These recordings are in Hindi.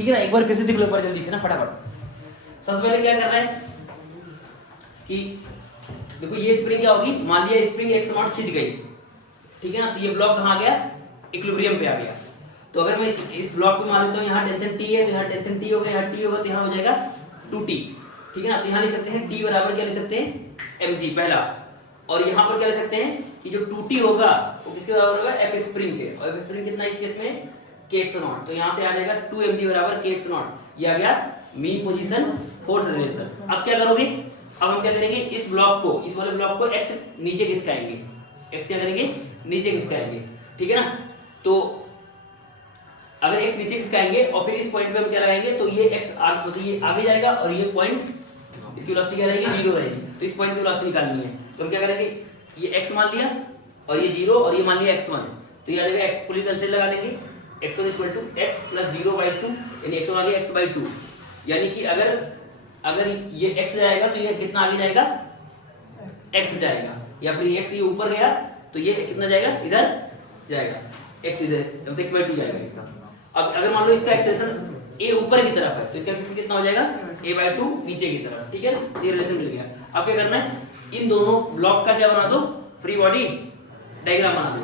ठीक है ना। एक बार फिर से देख लो एक बार जल्दी से ना फटाफट। सबसे पहले क्या करना है कि देखो ये स्प्रिंग क्या होगी, मान लिया स्प्रिंग x नॉट खींच गई, ठीक है ना, तो ये ब्लॉक कहाँ आ गया, इक्विलिब्रियम पे आ गया। तो अगर मैं इस ब्लॉक पे मान लेता हूँ यहाँ टेंशन T है, तो यहाँ टेंशन T हो गया, यहाँ T होगा तो यहाँ हो जाएगा 2T, ठीक है ना। तो यहाँ लिख सकते हैं T बराबर क्या लिख सकते हैं mg पहला, और यहाँ पर क्या लिख सकते हैं कि जो 2T होगा वो किसके बराबर होगा, एफ स्प्रिंग के, और एफ स्प्रिंग कितना इस केस में kx नॉट, तो यहाँ से आ जाएगा 2mg बराबर kx नॉट, ये आ गया मीन पोजीशन फोर्स रिलेशन। अब क्या करोगे, अब हम क्या करेंगे, इस ब्लॉक को, इस वाले ब्लॉक को x नीचे खिसकाएंगे, x क्या करेंगे नीचे खिसकाएंगे, ठीक है ना। तो अगर x नीचे खिसकाएंगे और फिर इस पॉइंट पे हम क्या लगाएंगे, तो ये x तो ये आगे जाएगा और ये पॉइंट इसकी वेलोसिटी क्या रहेगी, 0 रहेगी। तो इस पॉइंट की वेलोसिटी निकालनी है, तो हम क्या करेंगे, ये x मान लिया और ये 0 और ये मान लिया x1, तो ये आ जाएगा x पुलिस कंस्टेंट लगा देंगे, x1 equal to x plus 0/2, यानी x1 आ गया x/2, यानी कि अगर ये x जाएगा तो ये कितना आगे जाएगा, x जाएगा, या फिर x ये ऊपर गया तो ये कितना जाएगा, इधर जाएगा, x इधर, तो x/2 जाएगा इसका। अब अगर मान लो इसका एक्सेलेरेशन a ऊपर की तरफ है तो इसका एक्सेलेरेशन कितना हो जाएगा, a/2 नीचे की तरफ, ठीक है ना। ये रिलेशन मिल गया। अब क्या करना है, इन दोनों ब्लॉक का क्या बना दो, फ्री बॉडी डायग्राम बना दो,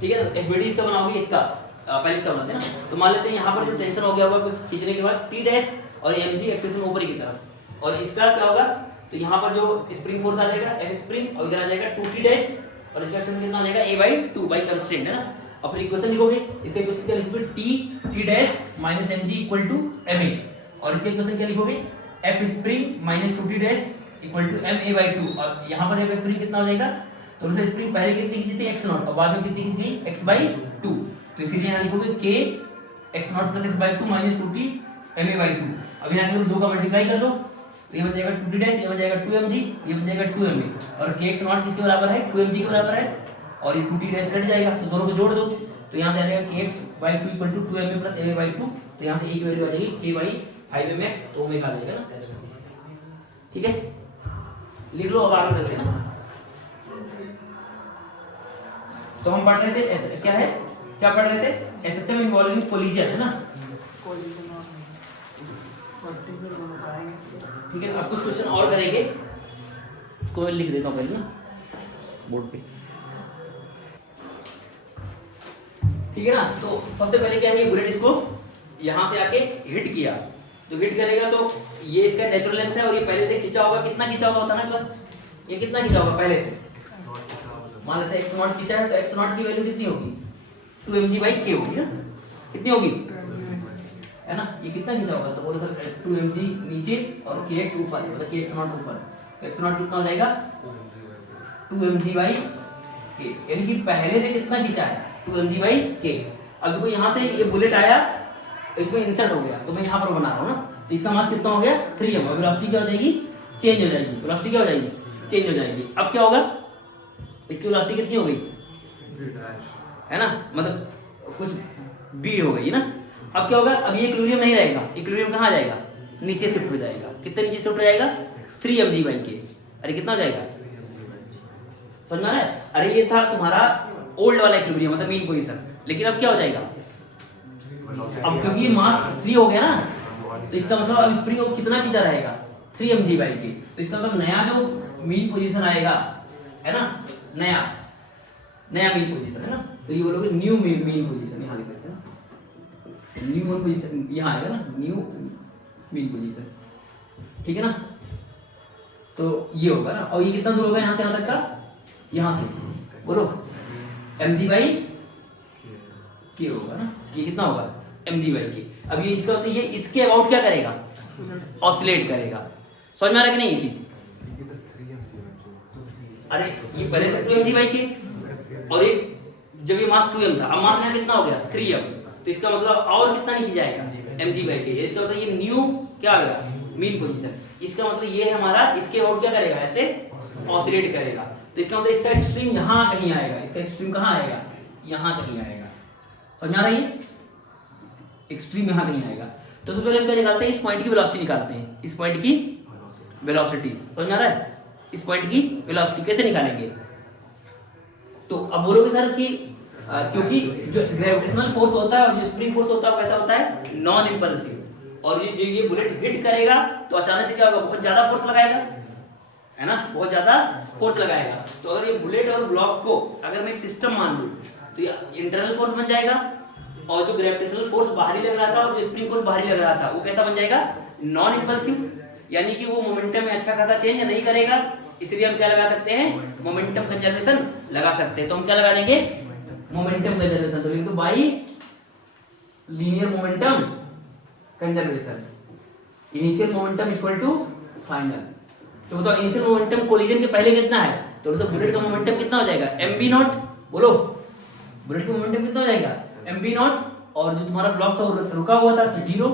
ठीक है। FBD इसका बनाओगे, इसका पहले इसका बनाते हैं ना। तो मान लेते हैं यहाँ पर जो टेंशन हो गया होगा कुछ खींचने के बाद T डैश और mg एक्सेलेरेशन ऊपर की तरफ, और इसका क्या होगा, तो यहाँ पर जो स्प्रिंग फोर्स आ जाएगा F स्प्रिंग, और इधर आ जाएगा 2T डैश, और इसका एक्सेलेरेशन कितना आ जाएगा a/2 बाय कंस्ट्रेंट, है ना। और फिर इक्वेशन लिखोगे, इसका इक्वेशन क्या लिखोगे, T dash minus mg equal to ma, और इसका इक्वेशन क्या लिखोगे, F spring minus 2T dash equal to ma/2, और यहाँ पर F स्प्रिंग कितना हो जाएगा, तो उससे स्प्रिंग पहले कितनी खींची थी, x नॉट, और बाद में कितनी खींची थी, x/2, तो इसीलिए यहाँ लिखोगे k x not plus x/2 minus 2T ma/2। अब यहाँ के 2 का मल्टीप्लाई कर दो, तो ये बन जाएगा 2T डैश, ये बन जाएगा 2mg, ये बन जाएगा 2ma, और kx नॉट किसके बराबर है, 2mg के बराबर है, और ये 2T डैश कट जाएगा तो दोनों को जोड़ दो, तो यहाँ से आ जाएगा kx/2 equal to 2ma plus ma/2, तो यहाँ से a की वैल्यू आ जाएगी k/5mx, तो ओमेगा आ जाएगा ना, ठीक है। लिख लो, अब आगे चलते हैं ना। तो हम पढ़ रहे थे क्या है, क्या पढ़ रहे थे, SHM इन्वॉल्विंग कोलिजन, है ना, ठीक है। अब कुछ क्वेश्चन और करेंगे, इसको मैं लिख देता हूँ पहले ना बोर्ड पे, ठीक है ना। तो सबसे पहले क्या है, ये बुलेट इसको यहाँ से आके हिट किया, तो हिट करेगा तो ये इसका नेचुरल लेंथ है, और ये पहले से खींचा होगा, कितना खींचा होगा बताना एक बार, ये कितना खींचा होगा पहले से, मान लेते हैं x नॉट खींचा है, तो x नॉट की वैल्यू कितनी होगी, 2mg/k होगी ना, कितनी होगी, है ना। ये कितना खींचा होगा, तो बोलो सर 2mg नीचे और kx ऊपर, मतलब kx नॉट ऊपर, तो x नॉट कितना हो जाएगा 2mg/k, यानी कि पहले से कितना खींचा है, 2mg/k। अब देखो यहाँ से ये बुलेट आया, इसमें इंसर्ट हो गया, तो मैं यहाँ पर बना रहा हूँ ना, तो इसका मास कितना हो गया 3m, और वेलोसिटी क्या हो जाएगी, चेंज हो जाएगी, वेलोसिटी क्या हो जाएगी, चेंज हो जाएगी। अब क्या होगा, इसकी वेलोसिटी कितनी हो गई, है ना, मतलब कुछ b हो गई ना। अब क्या होगा, अब ये इक्विलिब्रियम नहीं रहेगा, इक्विलिब्रियम कहाँ जाएगा, नीचे शिफ्ट हो जाएगा, कितने नीचे शिफ्ट हो जाएगा, 3mg/k, अरे कितना हो जाएगा, समझ में आ रहा है। अरे ये था तुम्हारा ओल्ड वाला इक्विलिब्रियम, मतलब मीन पोजीशन, लेकिन अब क्या हो जाएगा, अब क्योंकि ये मास 3 हो गया ना, तो इसका मतलब अब स्प्रिंग को कितना खींचा रहेगा, 3mg/k, तो इसका मतलब नया जो मीन पोजीशन आएगा, है ना, नया मीन पोजीशन, है ना, तो ये बोलोगे न्यू मीन पोजीशन, यहाँ लिख देते हैं ना, न्यू मीन पोजीशन यहाँ आएगा ना, न्यू मीन पोजीशन, ठीक है ना। तो ये होगा ना, और ये कितना दूर होगा यहाँ से यहाँ तक का, यहाँ से बोलो mg/k होगा ना, ये कितना होगा mg/k। अब ये इसका मतलब ये इसके अबाउट क्या करेगा, ऑसिलेट करेगा, समझ में आ रहा है कि नहीं ये चीज। अरे ये पहले से 2mg/k, और ये जब ये मास 2m था, अब मास यहाँ कितना हो गया 3m, तो इसका मतलब और कितना नीचे जाएगा mg/k, इसका मतलब ये न्यू क्या आ गया मीन पोजीशन, इसका मतलब ये हमारा इसके अबाउट क्या करेगा, ऐसे ऑसिलेट करेगा, तो इसका मतलब इसका एक्सट्रीम यहाँ कहीं आएगा, इसका एक्सट्रीम कहाँ आएगा, यहाँ कहीं आएगा, समझ में आ रहा है, एक्सट्रीम यहाँ कहीं आएगा। तो सबसे पहले हम क्या निकालते हैं, इस पॉइंट की वेलोसिटी निकालते हैं, इस पॉइंट की वेलोसिटी, समझ में आ रहा है, इस पॉइंट की वेलोसिटी कैसे निकालेंगे। तो अब बोलोगे सर कि क्योंकि जो ग्रेविटेशनल फोर्स होता है और जो स्प्रिंग फोर्स होता है वो कैसा होता है, नॉन इंपल्सिव, और ये बुलेट हिट करेगा तो अचानक से क्या होगा, बहुत ज्यादा फोर्स लगाएगा, है ना, बहुत ज्यादा फोर्स लगाएगा। तो अगर ये बुलेट और ब्लॉक को अगर मैं एक सिस्टम मान लूं तो ये इंटरनल फोर्स बन जाएगा, और जो ग्रेविटेशनल फोर्स बाहरी लग रहा था और जो स्प्रिंग फोर्स बाहरी लग रहा था वो कैसा बन जाएगा, नॉन इंपल्सिव, यानी कि वो मोमेंटम में अच्छा खासा चेंज नहीं करेगा। इसलिए हम क्या लगा सकते हैं, मोमेंटम कंजर्वेशन लगा सकते हैं। तो हम क्या लगा देंगे, मोमेंटम कंजर्वेशन। तो लिख दो by linear momentum conservation, initial momentum equal to final. तो बताओ इनिशियल मोमेंटम कोलिजन के पहले कितना है, तो बुलेट का मोमेंटम कितना हो जाएगा, mv नॉट, बोलो बुलेट का मोमेंटम कितना हो जाएगा, mv नॉट, और जो तुम्हारा ब्लॉक था वो रुका हुआ था तो 0।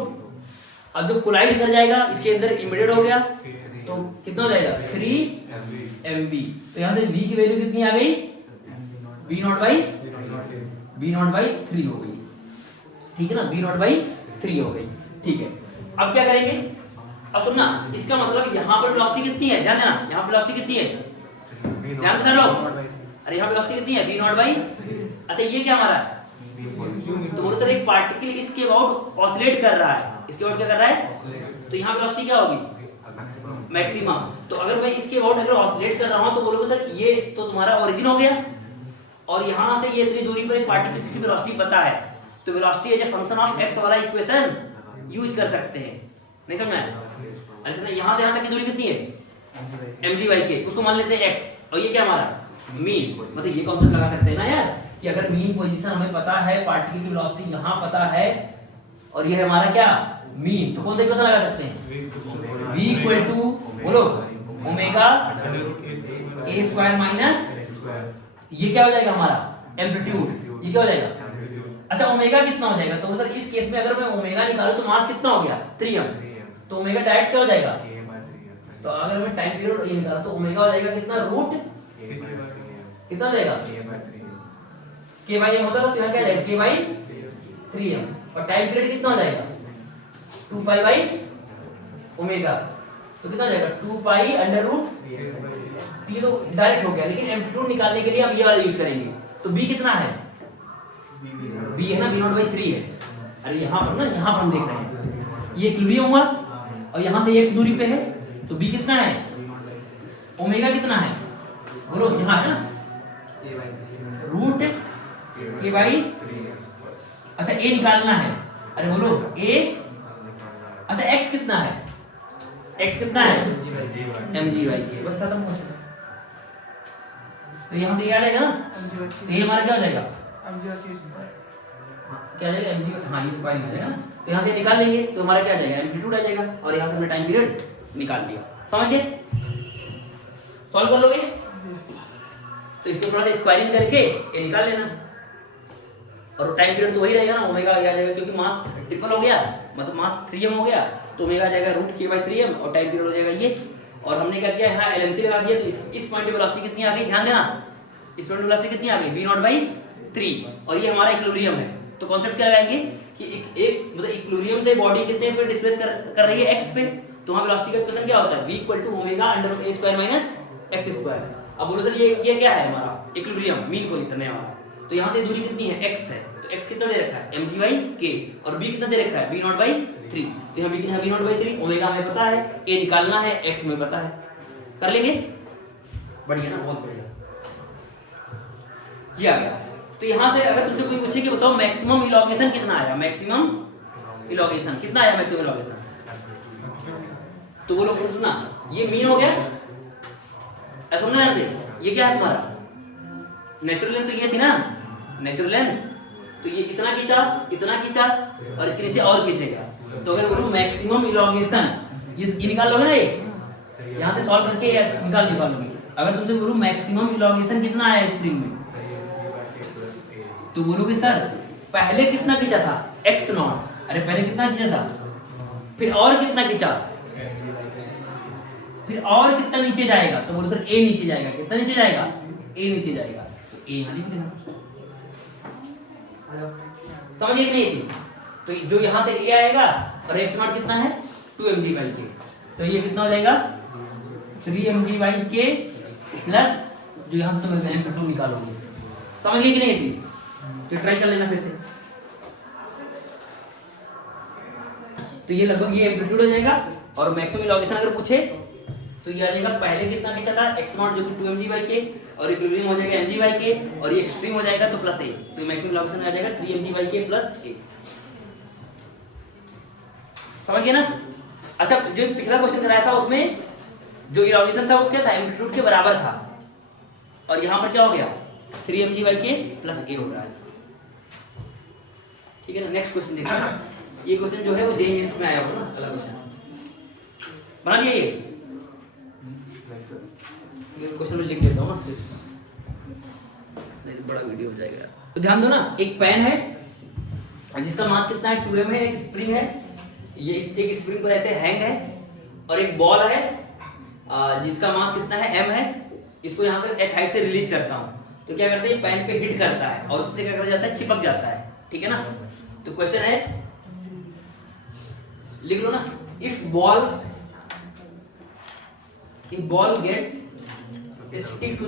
अब जब कोलाइड कर जाएगा इसके अंदर इमिडिएट हो गया तो कितना हो जाएगा, 3 mv। तो यहाँ से v की वैल्यू कितनी आ गई, v नॉट बाई 3 हो गई, ठीक है ना, v नॉट बाई 3 हो गई, ठीक है। अब क्या करेंगे, अब सुनना, इसका मतलब यहाँ पर वेलोसिटी कितनी है, ध्यान देना, यहाँ पर वेलोसिटी कितनी है, ध्यान से लो, अरे यहाँ वेलोसिटी कितनी है, v नॉट बाई, अच्छा ये क्या हमारा है, तो बोलो सर एक पार्टिकल इसके अबाउट ऑसिलेट कर रहा है, इसके अबाउट क्या कर रहा है, तो यहाँ वेलोसिटी क्या होगी, मैक्सिमम। तो अगर मैं इसके अबाउट अगर ऑसिलेट कर रहा हूँ तो बोलोगे सर ये तो तुम्हारा ओरिजिन हो गया, और यहाँ से ये इतनी दूरी पर एक पार्टिकल की वेलोसिटी पता है, तो velocity as a function of x वाला इक्वेशन यूज कर सकते हैं, नहीं समझ में। अच्छा यहाँ से यहाँ तक की दूरी कितनी है, mg/k, उसको मान लेते हैं x, और ये क्या हमारा मीन, मतलब ये कॉन्सेप्ट लगा सकते हैं ना यार, कि अगर मीन पोजीशन हमें पता है, पार्टिकल की वेलोसिटी यहाँ पता है, और ये है हमारा क्या मीन, तो कौन सा इक्वेशन लगा सकते हैं, v इक्वल टू बोलो ओमेगा a स्क्वायर माइनस, ये क्या हो जाएगा हमारा एम्पलीट्यूड, ये क्या हो जाएगा, अच्छा ओमेगा कितना हो जाएगा, तो सर इस केस में अगर मैं ओमेगा निकालूं तो मास कितना हो गया 3m, तो ओमेगा डायरेक्ट क्या हो जाएगा, तो अगर मैं टाइम पीरियड ये निकाला तो ओमेगा हो जाएगा कितना, रूट कितना हो जाएगा k/m होता है, तो यहाँ क्या आ जाएगा k/3m, और टाइम पीरियड कितना हो जाएगा 2π/ओमेगा, तो कितना हो जाएगा 2π√, ये तो डायरेक्ट हो गया, लेकिन एम्पलीट्यूड निकालने के लिए हम ये वाला यूज करेंगे। तो b कितना है, b है ना, v नॉट बाई 3 है, अरे यहाँ पर ना, यहाँ पर हम देख रहे हैं ये इक्विलिब्रियम हुआ और यहाँ से x दूरी पे है, तो b कितना है, ओमेगा कितना है, बोलो यहाँ है ना, रूट k/3, अच्छा a निकालना है, अरे बोलो a, अच्छा x कितना है, x कितना है mg/k, बस खत्म हो गया। तो यहाँ से ये आ जाएगा ना, तो ये हमारा क्या हो जाएगा, क्या आ जाएगा mg, हाँ ये स्क्वायर आ जाएगा, तो यहाँ से निकाल लेंगे तो हमारा क्या आ जाएगा, एम्पलीट्यूड आ जाएगा, और यहाँ से हमने टाइम पीरियड निकाल लिया, समझ गए, सॉल्व कर लोगे, तो इसको थोड़ा सा स्क्वायरिंग करके ये निकाल लेना, और टाइम पीरियड तो वही रहेगा ना, ओमेगा आ जाएगा, क्योंकि मास ट्रिपल हो गया, मतलब मास 3m हो गया, तो ओमेगा आ जाएगा रूट k/3m, और टाइम पीरियड हो जाएगा ये, और हमने क्या किया यहाँ LMC लगा दिया, तो इस पॉइंट पे वेलोसिटी कितनी आ गई, ध्यान देना, इस पॉइंट पे वेलोसिटी कितनी आ गई, v नॉट बाई 3, और ये हमारा इक्विलिब्रियम है। तो कॉन्सेप्ट क्या लगाएंगे कि एक मतलब इक्विलिब्रियम से बॉडी कितने पे डिस्प्लेस कर रही है, x पे, तो वहाँ वेलोसिटी का इक्वेशन क्या होता है, v equal to omega under root a square minus x square. अब बोलो सर ये क्या है हमारा इक्विलिब्रियम, मीन पोजीशन है हमारा, तो यहाँ से दूरी कितनी है, x है, तो x कितना दे रखा है mg/k, और b कितना दे रखा है v नॉट बाई 3, तो यहाँ b कितना v नॉट बाई 3, ओमेगा हमें पता है, a निकालना है, x हमें पता है, कर लेंगे, बढ़िया ना, बहुत बढ़िया, ये आ गया। तो यहाँ से अगर तुमसे कोई पूछे कि बताओ मैक्सिमम इलॉगेशन कितना आया, मैक्सिमम इलॉगेशन कितना आया, मैक्सिमम इलॉगेशन, तो वो लोग सुनना, ये मीन हो गया, ऐसा सुनना ध्यान से, ये क्या है तुम्हारा नेचुरल लेंथ, तो ये थी ना नेचुरल लेंथ, तो ये इतना खींचा और इसके नीचे और खींचेगा, तो अगर बोलूं मैक्सिमम इलॉगेशन, ये निकाल लोगे ना, ये यहाँ से सॉल्व करके निकाल लोगे। अगर तुमसे बोलूं मैक्सिमम इलॉगेशन कितना आया स्प्रिंग में, तो बोलोगे सर पहले कितना खींचा था x नॉट, अरे पहले कितना खींचा था, फिर और कितना खींचा, फिर और कितना नीचे जाएगा, तो बोलो सर a नीचे जाएगा, कितना नीचे जाएगा, a नीचे जाएगा, तो a यहाँ लिख देना, समझिए कि नहीं चीज, तो जो यहाँ से a आएगा और x नॉट कितना है 2mg/k, तो ये कितना हो जाएगा 3mg/k प्लस जो यहाँ से तुम एम्पलीट्यूड निकालोगे, समझिए कि नहीं ये चीज, तो ट्राई कर लेना फिर से। तो ये लगभग ये एम्पलीट्यूड हो जाएगा। और मैक्सिमम इलॉन्गेशन अगर पूछे तो ये आ जाएगा, पहले कितना खींचा था x नॉट जो कि 2mg/k, और इक्विलिब्रियम हो जाएगा mg/k, और ये एक्सट्रीम हो जाएगा तो प्लस a, तो मैक्सिमम इलॉन्गेशन आ जाएगा 3mg/k प्लस a। समझ गए ना? अच्छा, जो पिछला क्वेश्चन कराया था उसमें जो इलॉन्गेशन था वो क्या था, एम्पलीट्यूड के बराबर था, और यहाँ पर क्या हो गया 3mg/k प्लस a हो रहा है। ठीक है ना? नेक्स्ट क्वेश्चन देखिए, ये क्वेश्चन जो है वो जेईई मेंस में आया होगा ना, अगला क्वेश्चन बना लिया। ये क्वेश्चन में लिख देता हूँ ना, नहीं तो बड़ा वीडियो हो जाएगा। तो ध्यान दो ना, एक पेन है जिसका मास कितना है 2m है, एक स्प्रिंग है, ये एक स्प्रिंग पर ऐसे हैंग है, और एक बॉल है जिसका मास कितना है m है, इसको यहाँ से h हाइट से रिलीज करता हूँ, तो क्या करते हैं पेन पे हिट करता है और उससे क्या कर जाता है, चिपक जाता है। ठीक है ना? तो क्वेश्चन है, लिख लो ना, if ball gets stick to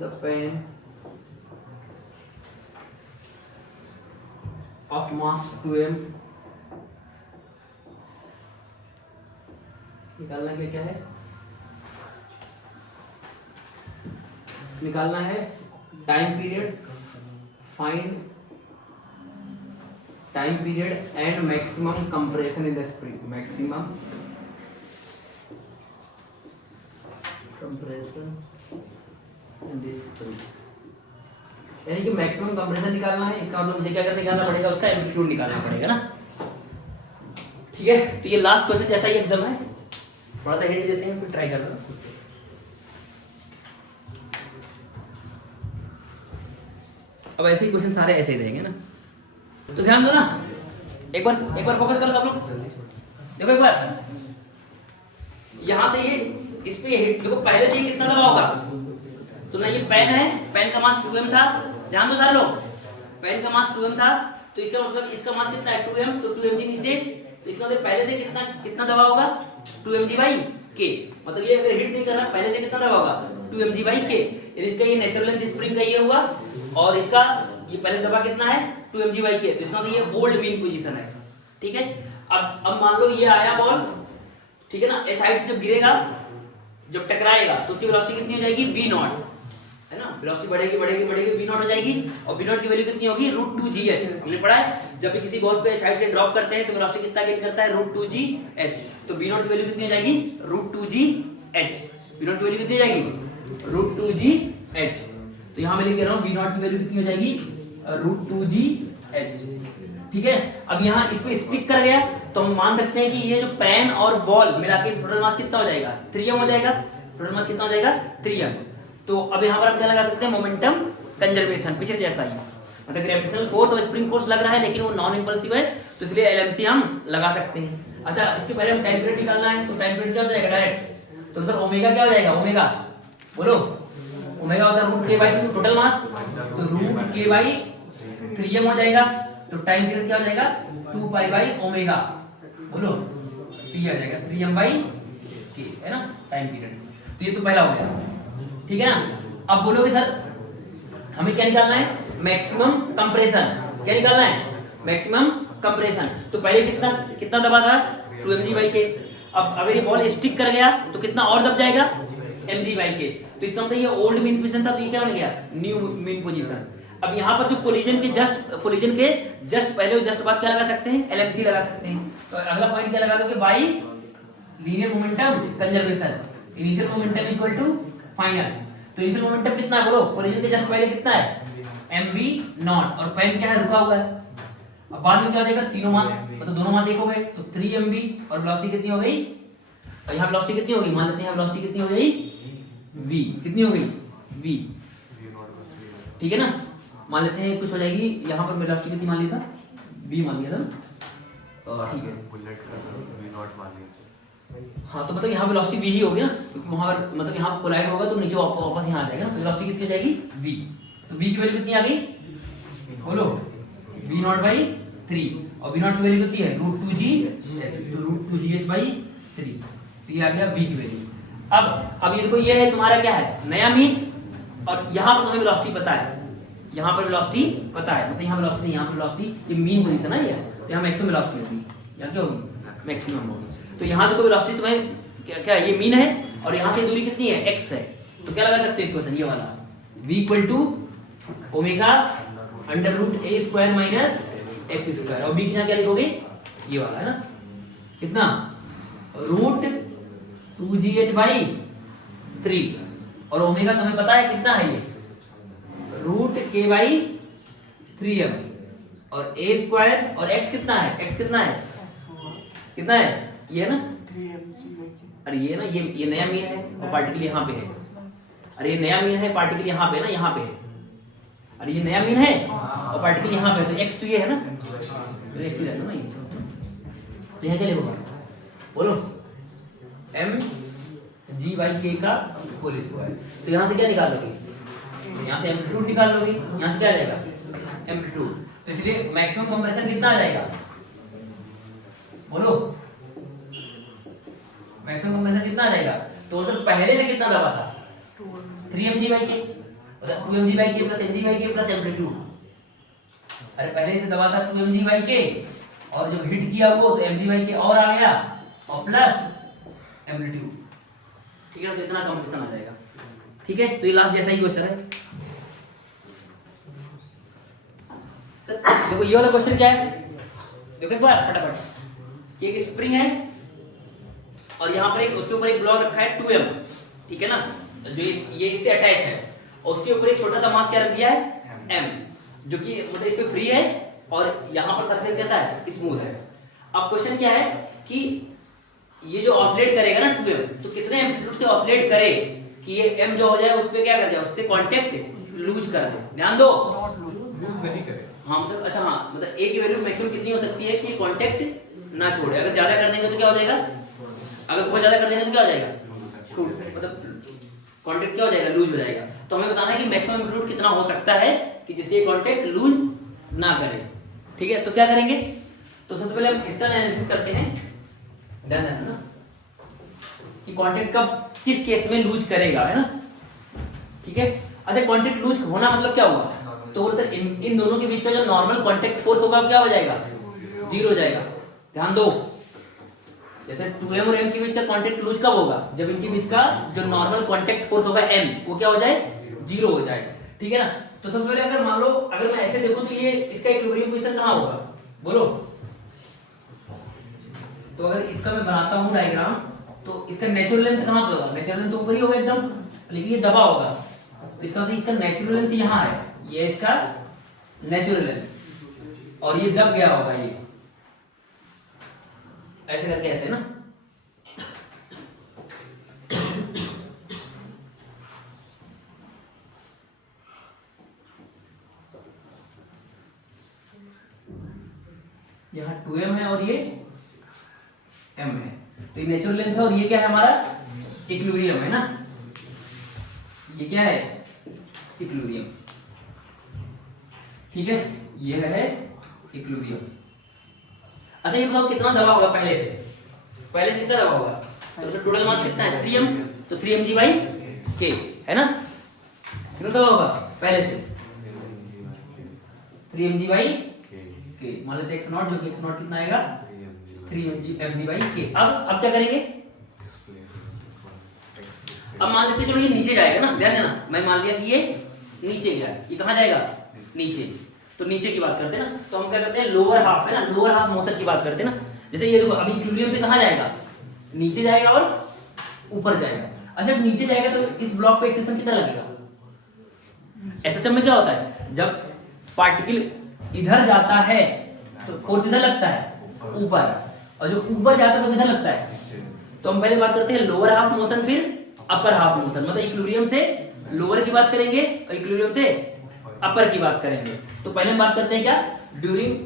the pen of mass 2m, निकालना क्या है, निकालना है time period, find time period and maximum compression in the spring, maximum compression in the spring, यानी कि मैक्सिमम कंप्रेशन निकालना है। इसका मतलब मुझे क्या करके निकालना पड़ेगा, उसका एम्पलीट्यूड निकालना पड़ेगा ना। ठीक है, तो ये लास्ट क्वेश्चन जैसा ही एकदम है, थोड़ा सा हिंट देते हैं फिर ट्राई करना खुद से। अब ऐसे ही क्वेश्चन सारे ऐसे ही रहेंगे ना, तो ध्यान दो ना, एक बार फोकस करो सब लोग, देखो एक बार यहां से ये इस पे हिट, देखो पहले से ही कितना दबाव होगा, तो ना ये पेन है, पेन का मास 2m था, ध्यान दो सारे लोग, पेन का मास 2m था, तो इसका मतलब इसका मास कितना है 2m, तो 2mg नीचे, तो इसका मतलब पहले से कितना दबाव होगा 2mg/k, मतलब ये अगर हिट नहीं कर रहा पहले से कितना दबाव होगा 2mg/k, इसका ये नेचुरल लेंथ स्प्रिंग का ये हुआ, और इसका ये पहले दबाव कितना है 2mg/k, तो इसका मतलब ये होल्ड मीन पोजीशन है। ठीक है, अब मान लो ये आया बॉल, ठीक है ना, h हाइट से जब गिरेगा, जब टकराएगा तो उसकी वेलोसिटी कितनी हो जाएगी v0, है ना, वेलोसिटी बढ़ेगी बढ़ेगी बढ़ेगी v0 हो जाएगी, और v0 की वैल्यू कितनी होगी √2gh, हमने पढ़ा है जब भी किसी बॉल को h हाइट से ड्रॉप करते हैं तो वेलोसिटी कितना गेन करता है √2gh, तो v0 की वैल्यू कितनी हो जाएगी √2gh, v0 की वैल्यू कितनी हो जाएगी √2gh, तो यहां मैं लिख दे रहा हूं v0 की वैल्यू कितनी हो जाएगी √2gh। ठीक है, अब यहाँ इस पे स्टिक कर गया तो हम मान सकते हैं कि ये जो पेन और बॉल मिला के टोटल मास कितना हो जाएगा 3m हो जाएगा, टोटल मास कितना हो जाएगा 3m। तो अब यहाँ पर हम क्या लगा सकते हैं, मोमेंटम कंजर्वेशन, पिछले जैसा ही, मतलब ग्रेविटेशनल फोर्स और स्प्रिंग फोर्स लग रहा है लेकिन वो नॉन इंपल्सिव है, तो इसलिए एलएमसी हम लगा सकते हैं। अच्छा, इसके पहले हम टाइम पीरियड निकालना है, तो टाइम पीरियड क्या हो जाएगा डायरेक्ट, तो सर ओमेगा क्या हो जाएगा, ओमेगा बोलो, ओमेगा होता है √k/2 टोटल मास, तो √k/3m हो जाएगा, तो टाइम पीरियड क्या हो जाएगा 2π/ओमेगा, बोलो p आ जाएगा 3m/k, है ना टाइम पीरियड। तो ये तो पहला हो गया, ठीक है ना। अब बोलोगे सर हमें क्या निकालना है, मैक्सिमम कंप्रेशन, क्या निकालना है मैक्सिमम कंप्रेशन, तो पहले कितना दबा था 2mg/k, अब अगर ये बॉल स्टिक कर गया तो कितना और दब जाएगा mg/k, तो इसका मतलब ये ओल्ड मीन पोजीशन था, तो ये क्या बन गया न्यू मीन पोजीशन। अब यहाँ पर जो कोलिजन के जस्ट पहले जस्ट बाद क्या लगा सकते हैं, एलएमसी लगा सकते हैं। तो अगला पॉइंट क्या लगा दोगे, by linear momentum conservation, initial momentum equal to final. तो इनिशियल मोमेंटम कितना है बोलो, कोलिजन के जस्ट पहले कितना है mv0, और पेन क्या है रुका हुआ है। अब बाद में क्या हो जाएगा, तीनों मास मतलब दोनों मास एक हो गए, तो 3mv, और वेलोसिटी कितनी हो गई, और यहाँ वेलोसिटी कितनी हो गई, मान लेते हैं वेलोसिटी कितनी हो गई v, कितनी हो गई v, ठीक है ना, मान लेते हैं कुछ हो जाएगी, यहाँ पर वेलोसिटी कितनी मान लिया था v मान लिया था, ठीक है हाँ, तो मतलब यहाँ वेलोसिटी v ही होगी ना, क्योंकि वहाँ पर मतलब यहाँ कोलाइड होगा तो नीचे वापस यहाँ आ जाएगा, तो वेलोसिटी कितनी हो जाएगी v, तो v की वैल्यू कितनी आ गई बोलो v0/3, और v0 की वैल्यू कितनी है √2gh, तो √2gh/3, तो ये आ गया v की वैल्यू। अब ये देखो ये है तुम्हारा क्या है नया मीन, और यहाँ पर तुम्हें वेलोसिटी पता है, यहाँ पर वेलोसिटी पता है, मतलब यहाँ वेलोसिटी, यहाँ पर वेलोसिटी, ये मीन पोजीशन है ये, तो यहाँ मैक्सिमम वेलोसिटी होगी, यहाँ क्या होगी, मैक्सिमम होगी। तो यहाँ देखो वेलोसिटी तुम्हें क्या क्या ये मीन है, और यहाँ से दूरी कितनी है, x है, तो क्या लगा सकते हो इक्वेशन ये वाला, v equal to omega under root a square minus x square, और b की जगह क्या लिखोगे, ये वाला है ना, कितना, रूट 2gh बाई 3, और ओमेगा तुम्हें पता है कितना है ये, रूट k बाई 3m, और a स्क्वायर, और x कितना है, x कितना है, कितना है, ये है ना, अरे ये ना, ये नया मीन है और पार्टिकल यहाँ पे है, अरे ये नया मीन है, पार्टिकल यहाँ पे ना, यहाँ पे है, अरे ये नया मीन है और पार्टिकल यहाँ पे है, तो x तो ये है ना, तो x ही रहता ना ये, तो यहाँ क्या लिखोगा, बोलो, m g बाई k का होल स्क्वायर, तो यहाँ से क्या निकालोगे, यहाँ से एम्पलीट्यूड निकाल लोगे, यहाँ से क्या आ जाएगा, एम्पलीट्यूड, तो इसलिए मैक्सिमम कंप्रेशन कितना आ जाएगा, बोलो, मैक्सिमम कंप्रेशन कितना आ जाएगा, तो सर पहले से कितना दबा था, 3mg बाई k, मतलब 2mg by k plus mg by k plus amplitude, अरे पहले से दबा था 2mg बाई k, और जब हिट किया वो तो mg बाई k और आ गया, और प्लस एम्पलीट्यूड, ठीक है ना, तो इतना कंप्रेशन आ जाएगा, ठीक है। तो ये लास्ट जैसा ही क्वेश्चन है, देखो ये वाला क्वेश्चन क्या है, देखो एक बार फटाफट, ये एक स्प्रिंग है और यहाँ पर एक उसके ऊपर एक ब्लॉक रखा है 2m, ठीक है ना, जो ये इससे अटैच है, और उसके ऊपर एक छोटा सा मास क्या रख दिया है m, जो कि मतलब इस पे फ्री है, और यहाँ पर सरफेस कैसा है, स्मूथ है। अब क्वेश्चन क्या है कि ये जो ऑसिलेट करेगा ना 2m, तो कितने एम्पलीट्यूड से ऑसिलेट करे कि ये m जो हो जाए उस पे क्या कर जाए, उससे कांटेक्ट लूज कर दे, ध्यान दो, हाँ मतलब अच्छा, हाँ मतलब a की वैल्यू मैक्सिमम कितनी हो सकती है कि कांटेक्ट ना छोड़े, अगर ज्यादा कर देंगे तो क्या हो जाएगा, अगर बहुत ज्यादा कर देंगे तो क्या हो जाएगा, मतलब कांटेक्ट क्या हो जाएगा, लूज हो जाएगा। तो हमें बताना है कि मैक्सिमम एम्पलीट्यूड कितना हो सकता है कि जिससे कांटेक्ट लूज ना करे, ठीक है। तो क्या करेंगे, तो सबसे पहले हम इसका एनालिसिस करते हैं, ध्यान देना ना कि कांटेक्ट कब किस केस में लूज करेगा, है ना, ठीक है। अच्छा कांटेक्ट लूज होना मतलब क्या हुआ, तो सर इन दोनों के बीच का जो नॉर्मल कांटेक्ट फोर्स होगा क्या हो जाएगा, 0 हो जाएगा, ध्यान दो, जैसे 2m और m के बीच का कांटेक्ट लूज कब होगा, जब इनके बीच का जो नॉर्मल कांटेक्ट फोर्स होगा n, वो क्या हो जाए, 0 हो जाए, ठीक है ना। तो सबसे पहले अगर मान लो, अगर मैं ऐसे देखूं तो ये इसका इक्विलिब्रियम पोजीशन कहां होगा, बोलो, तो अगर इसका मैं बनाता हूं डायग्राम, तो इसका नेचुरल लेंथ कहां पे होगा, नेचुरल लेंथ तो ऊपर ही होगा एकदम, लेकिन ये दबा होगा, तो इसका मतलब इसका नेचुरल लेंथ यहां है, ये इसका नेचुरल लेंथ, और ये दब गया होगा, ये ऐसे करके ऐसे ना, यहाँ 2m है और ये m है, तो ये नेचुरल लेंथ है, और ये क्या है हमारा इक्विलिब्रियम है ना, ये क्या है इक्विलिब्रियम, ठीक है, ये है इक्विलिब्रियम। अच्छा ये बताओ कितना दबा होगा पहले से कितना दबा होगा, तो टोटल मास कितना है 3m, तो 3mg बाई k है ना, कितना दबा होगा पहले से 3mg बाई k, मान लेते x0, जो कि x0 कितना आएगा 3mg बाई k। अब क्या करेंगे, अब मान लेते चलो ये नीचे जाएगा ना, ध्यान देना, मैं मान लिया कि ये नीचे गया, ये कहाँ जाएगा नीचे, तो नीचे की बात करते हैं ना, तो हम क्या करते हैं लोअर हाफ है ना, लोअर हाफ मोशन की बात करते हैं ना, जैसे ये देखो अभी इक्विलिब्रियम से कहाँ जाएगा, नीचे जाएगा और ऊपर जाएगा। अच्छा जब नीचे जाएगा तो इस ब्लॉक पे एक्सेशन कितना लगेगा, एसएचएम में क्या होता है, जब पार्टिकल इधर जाता है तो फोर्स इधर लगता है ऊपर, और जो ऊपर जाता है तो किधर लगता है, तो हम पहले बात करते हैं लोअर हाफ मोशन फिर अपर हाफ मोशन, मतलब इक्विलिब्रियम से लोअर की बात करेंगे और इक्विलिब्रियम से अपर की बात करेंगे। तो पहले हम बात करते हैं क्या, during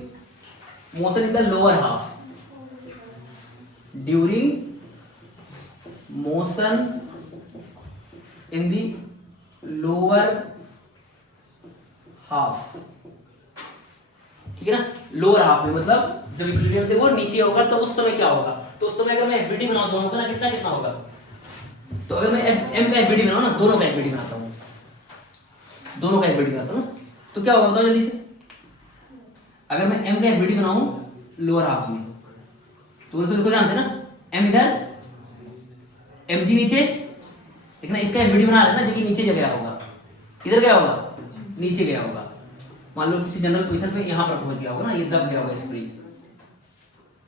motion in the lower half, during motion in the lower half, ठीक है ना, लोअर हाफ में मतलब जब इक्विलिब्रियम से वो नीचे होगा तो उस समय क्या होगा, तो उस समय अगर मैं एफबीडी बनाऊं दोनों का ना, कितना कितना होगा, तो अगर मैं एम का एफबीडी बनाऊं ना, दोनों का एफबीडी बनाता हूं, दोनों का एफबीडी बनाता हूँ तो क्या होगा बताओ जल्दी से। अगर मैं m का एफबीडी बनाऊं लोअर हाफ में तो उसको देखो ध्यान से ना, m इधर mg नीचे, देखना इसका एफबीडी बना रहा है ना जो कि नीचे गया होगा, किधर गया होगा, नीचे गया होगा। मान लो किसी जनरल पोजीशन पे यहाँ पर पहुंच गया होगा ना, ये दब गया होगा स्प्रिंग,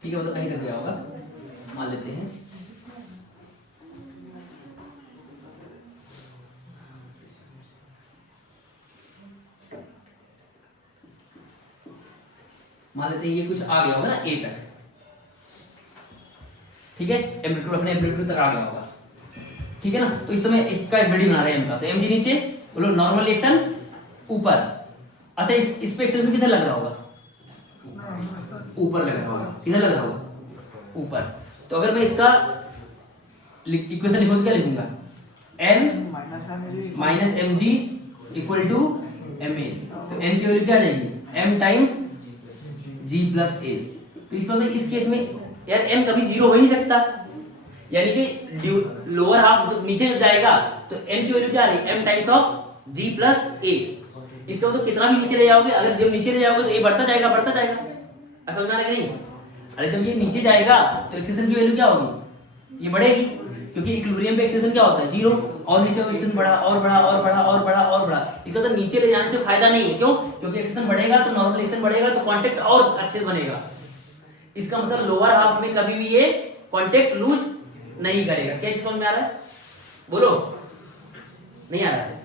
ठीक है, मतलब कहीं दब गया होगा, मान लेते हैं। मान लेते हैं ये कुछ आ गया होगा ना ए तक, ठीक है, एम्पलीट्यूड अपने एम्पलीट्यूड तक आ गया होगा, ठीक है ना। तो इस समय इसका एफबीडी बना रहे हैं इनका, तो mg नीचे, बोलो नॉर्मल एक्शन ऊपर। अच्छा इस पे एक्सेलेरेशन किधर लग रहा होगा, ऊपर लग रहा होगा, किधर लग रहा होगा, ऊपर। तो अगर मैं इसका इक्वेशन लिखूं तो क्या लिखूंगा, m minus mg equal to ma। तो n की वैल्यू क्या आ जाएगी, m times g plus a। तो इसका मतलब इस केस में यार n कभी जीरो हो ही नहीं सकता, यानी कि लोअर हाफ जब नीचे जाएगा तो n की वैल्यू क्या आ रही है, m times of g plus a। इसका मतलब कितना भी नीचे ले जाओगे, अगर जब नीचे ले जाओगे तो a बढ़ता जाएगा बढ़ता जाएगा, ऐसा समझ में आ रहा है कि नहीं। अरे जब ये नीचे जाएगा तो एक्सेलेरेशन की वैल्यू क्या होगी, ये बढ़ेगी, क्योंकि इक्विलिब्रियम पे एक्सेलेरेशन क्या होता है, जीरो, और नीचे एक्सेलेरेशन बढ़ा और बढ़ा और बढ़ा और बढ़ा और बढ़ा। इसका तो नीचे ले जाने से फायदा नहीं है, क्यों, क्योंकि एक्सेलेरेशन बढ़ेगा तो नॉर्मल एक्सेलेरेशन बढ़ेगा तो कांटेक्ट और अच्छे से बनेगा। इसका मतलब लोअर हाफ में कभी भी ये कांटेक्ट लूज नहीं करेगा। क्या समझ में आ रहा है, बोलो, नहीं आ रहा है।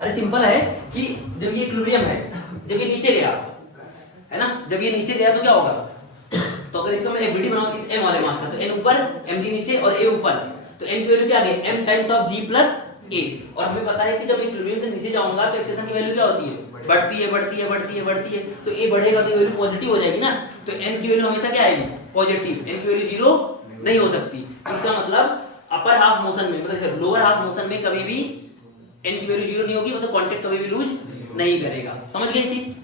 अरे सिंपल है कि जब ये इक्विलिब्रियम है, जब ये नीचे गया है ना, जब ये नीचे गया तो क्या होगा, तो अगर इसका मैं एफबीडी बनाऊं इस m वाले मास का, तो n ऊपर mg नीचे और a ऊपर, तो n की वैल्यू क्या आ गई, m times of g plus a। और हमें पता है कि जब इक्विलिब्रियम से नीचे जाऊंगा तो एक्सेलेरेशन की वैल्यू क्या होती है, बढ़ती है बढ़ती है बढ़ती है बढ़ती है, तो a बढ़ेगा तो वैल्यू पॉजिटिव हो जाएगी ना, तो n की वैल्यू हमेशा क्या आएगी, पॉजिटिव। n की वैल्यू जीरो नहीं हो सकती। इसका मतलब अपर हाफ मोशन में, मतलब लोअर हाफ मोशन में कभी भी n की वैल्यू जीरो नहीं होगी, मतलब कांटेक्ट कभी भी लूज नहीं करेगा। समझ गए चीज,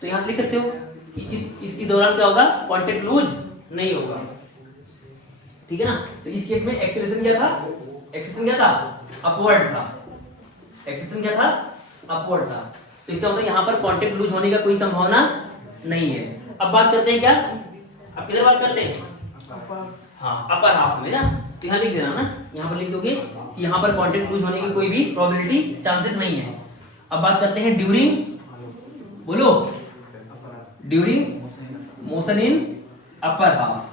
तो यहां लिख सकते हो कि इसके दौरान क्या होगा, कांटेक्ट लूज नहीं होगा, ठीक है ना। तो इस केस में एक्सेलेरेशन क्या था, एक्सेलेरेशन क्या था, अपवर्ड था, एक्सेलेरेशन क्या था, अपवर्ड था। तो इसका मतलब यहां पर कांटेक्ट लूज होने का कोई संभावना नहीं है। अब बात करते हैं क्या, अब किधर बात करते हैं, हाँ अपर हाफ में ना, तो यहां लिख देना ना, यहां पर लिख दोगे कि यहां पर कांटेक्ट लूज होने की कोई भी प्रोबेबिलिटी चांसेस नहीं है। अब बात करते हैं ड्यूरिंग, बोलो, during motion in upper half.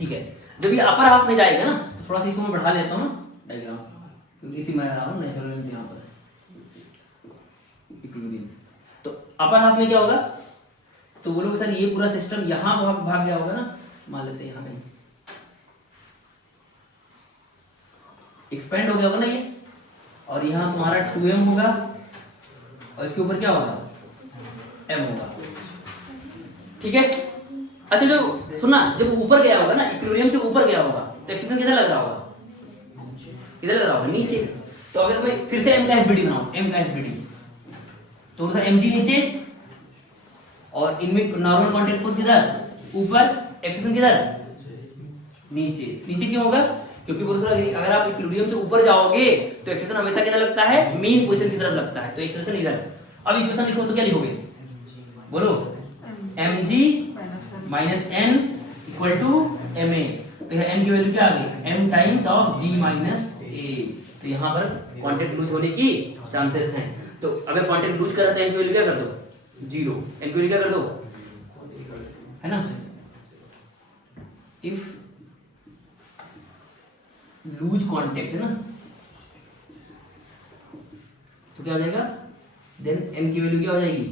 ठीक है, जब ये अपर हाफ में जाएगा ना, थोड़ा सा इसको मैं बढ़ा लेता हूँ डायग्राम, क्योंकि इसी में आ रहा हूँ नेचुरल यहाँ पर। तो अपर हाफ में क्या होगा, तो बोलोगे सर ये पूरा सिस्टम यहाँ भाग गया होगा ना, मान लेते हैं यहाँ कहीं एक्सपेंड हो गया होगा ना ये, और यहाँ तुम्हारा 2m होगा और इसके ऊपर क्या होगा, m होगा, ठीक है। अच्छा जो सुनना, जब ऊपर गया होगा ना, इक्विलिब्रियम से ऊपर गया होगा तो एक्सेलेरेशन किधर लग रहा होगा, किधर लग रहा होगा, नीचे। तो अगर मैं फिर से m का एफबीडी बनाऊं, m का एफबीडी, तो mg नीचे और इनमें नॉर्मल कांटेक्ट फोर्स किधर, ऊपर, एक्सेलेरेशन किधर, नीचे। नीचे क्यों होगा, क्योंकि अगर आप इक्विलिब्रियम से ऊपर जाओगे तो एक्सेलेरेशन हमेशा किधर लगता है, मीन पोजीशन की तरफ लगता है, तो एक्सेलेरेशन इधर। अब इक्वेशन लिखो तो क्या लिखोगे, बोलो, mg minus n equal to ma। तो यह n की वैल्यू क्या आ गई, m times of g minus a। तो यहाँ पर कांटेक्ट लूज होने की चांसेस हैं। तो अगर कांटेक्ट लूज कर रहा है तो n की वैल्यू क्या कर दो, जीरो, n की वैल्यू क्या कर दो, है ना। इफ लूज कांटेक्ट है ना, तो क्या हो जाएगा, देन n की वैल्यू क्या हो जाएगी,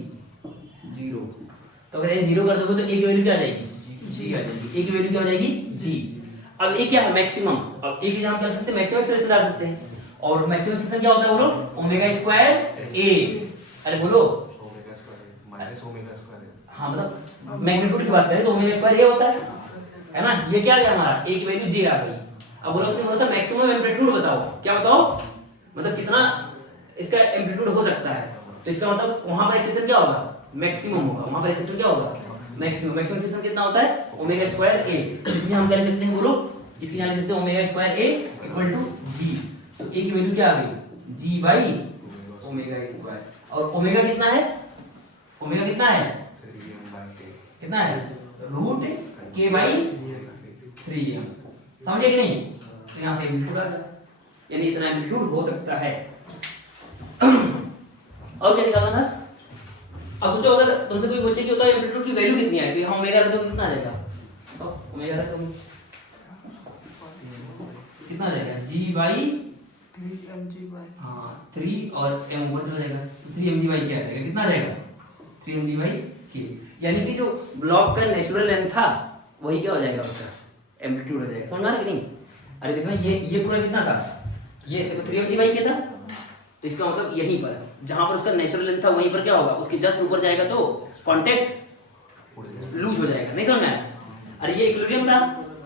जीरो। तो अगर n जीरो कर दोगे तो a की वैल्यू क्या आ जाएगी, g आ जाएगी, a की वैल्यू क्या हो जाएगी, g। अब a क्या है, मैक्सिमम। अब a की हम क्या कर सकते हैं, मैक्सिमम एक्सेलेरेशन डाल सकते हैं, और मैक्सिमम एक्सेलेरेशन क्या होता है, बोलो, ओमेगा स्क्वायर a। अरे बोलो, omega square minus omega square, हाँ मतलब मैग्नीट्यूड की बात करें तो ओमेगा स्क्वायर a होता है ना। ये क्या आ गया हमारा, a की वैल्यू j आ गई। अब बोलो उसने बोला था मैक्सिमम एम्पलीट्यूड बताओ, क्या बताओ, मतलब कितना इसका एम्पलीट्यूड हो सकता है। तो इसका मतलब वहां पर एक्सेलेरेशन क्या होगा, मैक्सिमम होगा, वहां पर एक्सेलेरेशन क्या होगा, मैक्सिमम। मैक्सिमम एक्सेलेरेशन कितना होता है, ओमेगा स्क्वायर a। इसलिए हम क्या लिख सकते हैं, बोलो, इसकी यहाँ लिख देते हैं omega square a equal to g. तो ए की वैल्यू क्या आ गई, जी बाई ओमेगा स्क्वायर। और ओमेगा कितना है, ओमेगा कितना है, कितना है, रूट के बाई 3m। समझे कि नहीं? तो यहाँ से एम्पलीट्यूड आ गया, यानी इतना एम्पलीट्यूड हो सकता है। और क्या निकालना था? अब सोचो अगर तुमसे कोई पूछे कि होता है एम्पलीट्यूड की वैल्यू कितनी है, कि हम ओमेगा रखते तो कितना आ जाएगा, तो ओमेगा रखते कितना आ जाएगा, जी बाई 3mg बाई, हाँ 3 और m ऊपर हो जाएगा, तो 3mg बाई क्या आ जाएगा, कितना रहेगा, 3mg बाई k। यानी कि जो ब्लॉक का नेचुरल लेंथ था वही क्या हो जाएगा, उसका एम्पलीट्यूड हो जाएगा। समझ आ रहा है कि नहीं? अरे देखो ये पूरा कितना था, ये देखो 3mg बाई k था, तो इसका मतलब यहीं पर जहां पर उसका नेचुरल लेंथ था वहीं पर क्या होगा, उसके जस्ट ऊपर जाएगा तो कांटेक्ट लूज हो जाएगा। नहीं समझ में आया? अरे ये इक्विलिब्रियम था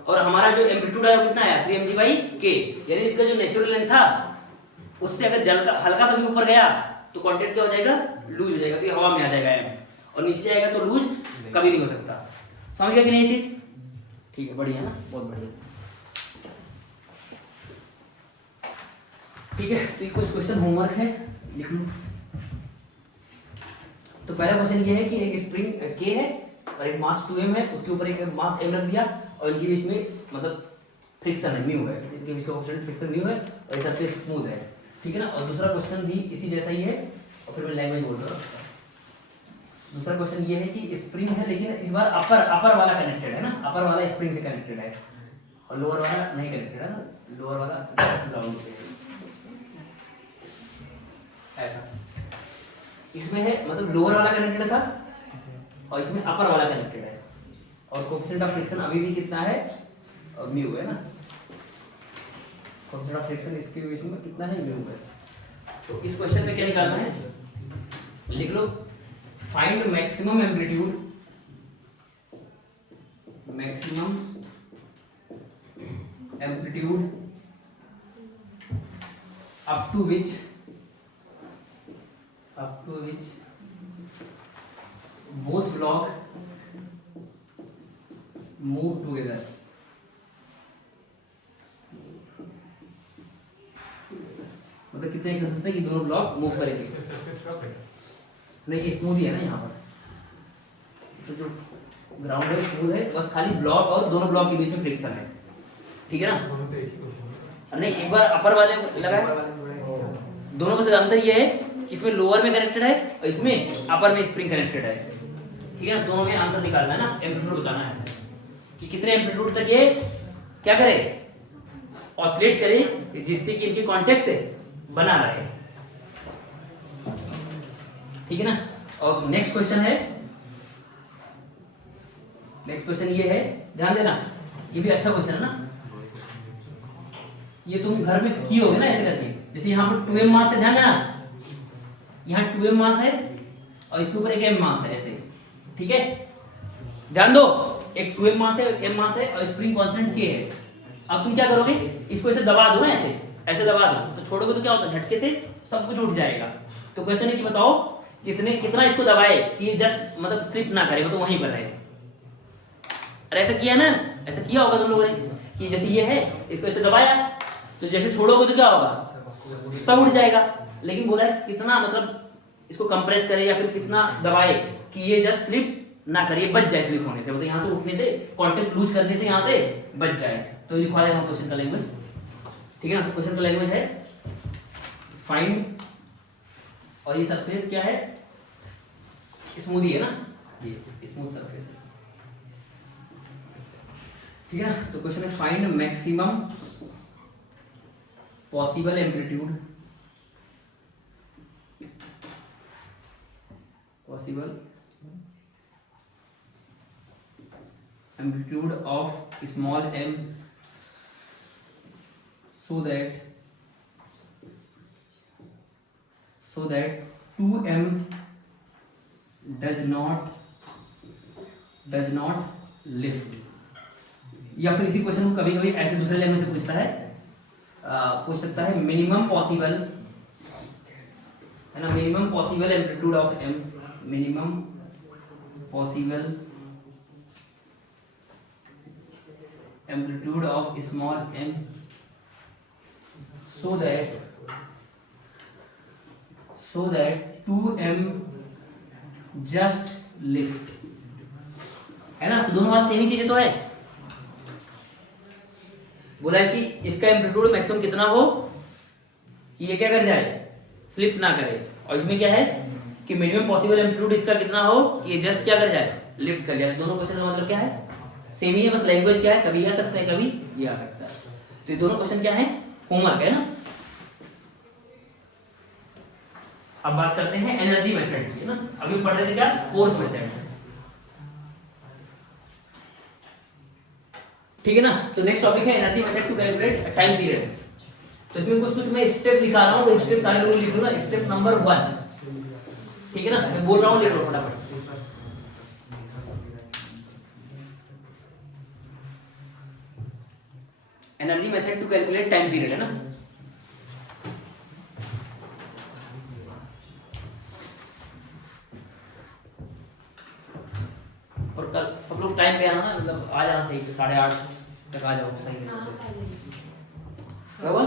और हमारा जो एम्पलीट्यूड है वो कितना आया, 3mg बाई k, यानी इसका जो नेचुरल लेंथ था उससे अगर जल का हल्का सा भी ऊपर गया तो कांटेक्ट क्या हो जाएगा, लूज हो जाएगा, तो ये हवा में आ जाएगा m, और नीचे जाएगा तो लूज कभी नहीं हो सकता। समझ गया कि नहीं ये चीज? ठीक है, बढ़िया ना, बहुत बढ़िया। ठीक है, तो ये कुछ क्वेश्चन होमवर्क है, लिख लो। तो पहला क्वेश्चन ये है कि एक स्प्रिंग k है और एक मास 2m है, उसके ऊपर एक मास m रख दिया और इनके बीच में मतलब फ्रिक्शन है, म्यू है, इनके बीच का कोएफिशिएंट फ्रिक्शन म्यू है और ये सबसे स्मूथ है। ठीक है ना? और दूसरा क्वेश्चन भी इसी जैसा ही है, और फिर मैं लैंग्वेज बोल रहा हूँ। दूसरा क्वेश्चन ये है कि स्प्रिंग है लेकिन इस बार अपर वाला कनेक्टेड है ना, अपर वाला स्प्रिंग से कनेक्टेड है और लोअर वाला नहीं कनेक्टेड है ना, लोअर वाला ग्राउंड पे है। ऐसा इसमें है, मतलब लोअर वाला कनेक्टेड था और इसमें अपर वाला कनेक्टेड है, और कोएफिशिएंट ऑफ फ्रिक्शन अभी भी कितना है, म्यू है ना, कोएफिशिएंट ऑफ फ्रिक्शन इसके बीच में कितना है, म्यू है। तो इस क्वेश्चन में क्या निकालना है, लिख लो, find maximum amplitude, maximum amplitude up to which both block move together। मतलब कितने कह सकते हैं कि दोनों ब्लॉक मूव करेंगे? नहीं, ये स्मूथ ही है ना यहाँ पर, तो जो ग्राउंड है स्मूथ है, बस खाली ब्लॉक और दोनों ब्लॉक के बीच में फ्रिक्शन है। ठीक है ना? नहीं, एक बार अपर वाले लगा है, दोनों में से अंतर ये है कि इसमें लोअर में कनेक्टेड है और इसमें अपर में स्प्रिंग कनेक्टेड है। ठीक है ना? दोनों में आंसर निकालना है ना, एम्पलीट्यूड बताना है कि कितने एम्पलीट्यूड तक ये क्या करे, ऑसिलेट करे, जिससे कि इनके कांटेक्ट बना रहे। ठीक है ना? और नेक्स्ट क्वेश्चन है, नेक्स्ट क्वेश्चन ये है, ध्यान देना, ये भी अच्छा क्वेश्चन है ना, ये तुम घर में किए होगे ना ऐसे करके। जैसे यहाँ पर 2m मास है, ध्यान देना, यहाँ 2m मास है और इसके ऊपर एक m मास है, ऐसे। ठीक है, ध्यान दो, एक 2m मास है, एक m मास है और स्प्रिंग कांस्टेंट k है। अब तुम क्या करोगे, इसको ऐसे दबा दो ना, ऐसे ऐसे दबा दो, तो छोड़ोगे तो क्या होता है, झटके से सब कुछ उठ जाएगा। तो क्वेश्चन है कि बताओ कितना इसको दबाए कि ये जस्ट मतलब स्लिप ना करे, मतलब वहीं पर रहे। अरे ऐसा किया ना, ऐसा किया होगा तुम लोगों ने कि जैसे ये है, इसको ऐसे दबाया तो जैसे छोड़ोगे तो क्या होगा, सब उठ जाएगा। लेकिन बोला है कितना मतलब इसको कंप्रेस करे या फिर कितना दबाए कि ये जस्ट स्लिप ना करे, बच जाए स्लिप होने से, मतलब यहाँ से उठने से, कांटेक्ट लूज करने से यहाँ से बच जाए। तो लिखवा देगा क्वेश्चन का लैंग्वेज। ठीक है ना? क्वेश्चन का लैंग्वेज है फाइंड, और ये सरफेस क्या है, स्मूदी है ना, ये स्मूथ सरफेस है। ठीक है ना? तो क्वेश्चन है find maximum possible amplitude, of small m so that 2m does not lift। या फिर इसी क्वेश्चन को कभी कभी ऐसे दूसरे लैंग्वेज से पूछ सकता है मिनिमम पॉसिबल, है ना, minimum possible amplitude of m, minimum possible amplitude of small m so that 2m just lift, है ना? तो दोनों बात सेम ही चीजें तो है। बोला है कि इसका एम्पलीट्यूड मैक्सिमम कितना हो कि ये क्या कर जाए, स्लिप ना करे, और इसमें क्या है कि मिनिमम पॉसिबल एम्पलीट्यूड इसका कितना हो कि ये जस्ट क्या कर जाए, लिफ्ट कर जाए। दोनों क्वेश्चन का मतलब क्या है, सेम ही है, बस लैंग्वेज क्या है, कभी ये आ सकता है कभी ये आ सकता है। तो ये दोनों क्वेश्चन क्या है, होमवर्क है ना। अब बात करते हैं एनर्जी मेथड की, है ना। अभी पढ़ रहे थे क्या, फोर्स मेथड, ठीक है ना। तो नेक्स्ट टॉपिक है energy method to calculate time period. तो इसमें कुछ कुछ मैं स्टेप लिखा रहा हूँ, स्टेप सारे लोग लिख लूंगा। स्टेप नंबर 1, ठीक है ना, मैं बोल रहा हूँ, लिख लो फटाफट। Energy method to calculate time period, है ना। और कल सब लोग टाइम पे आना, मतलब आ जाना सही, 8:30 तक आ जाओ सही है। क्या हुआ?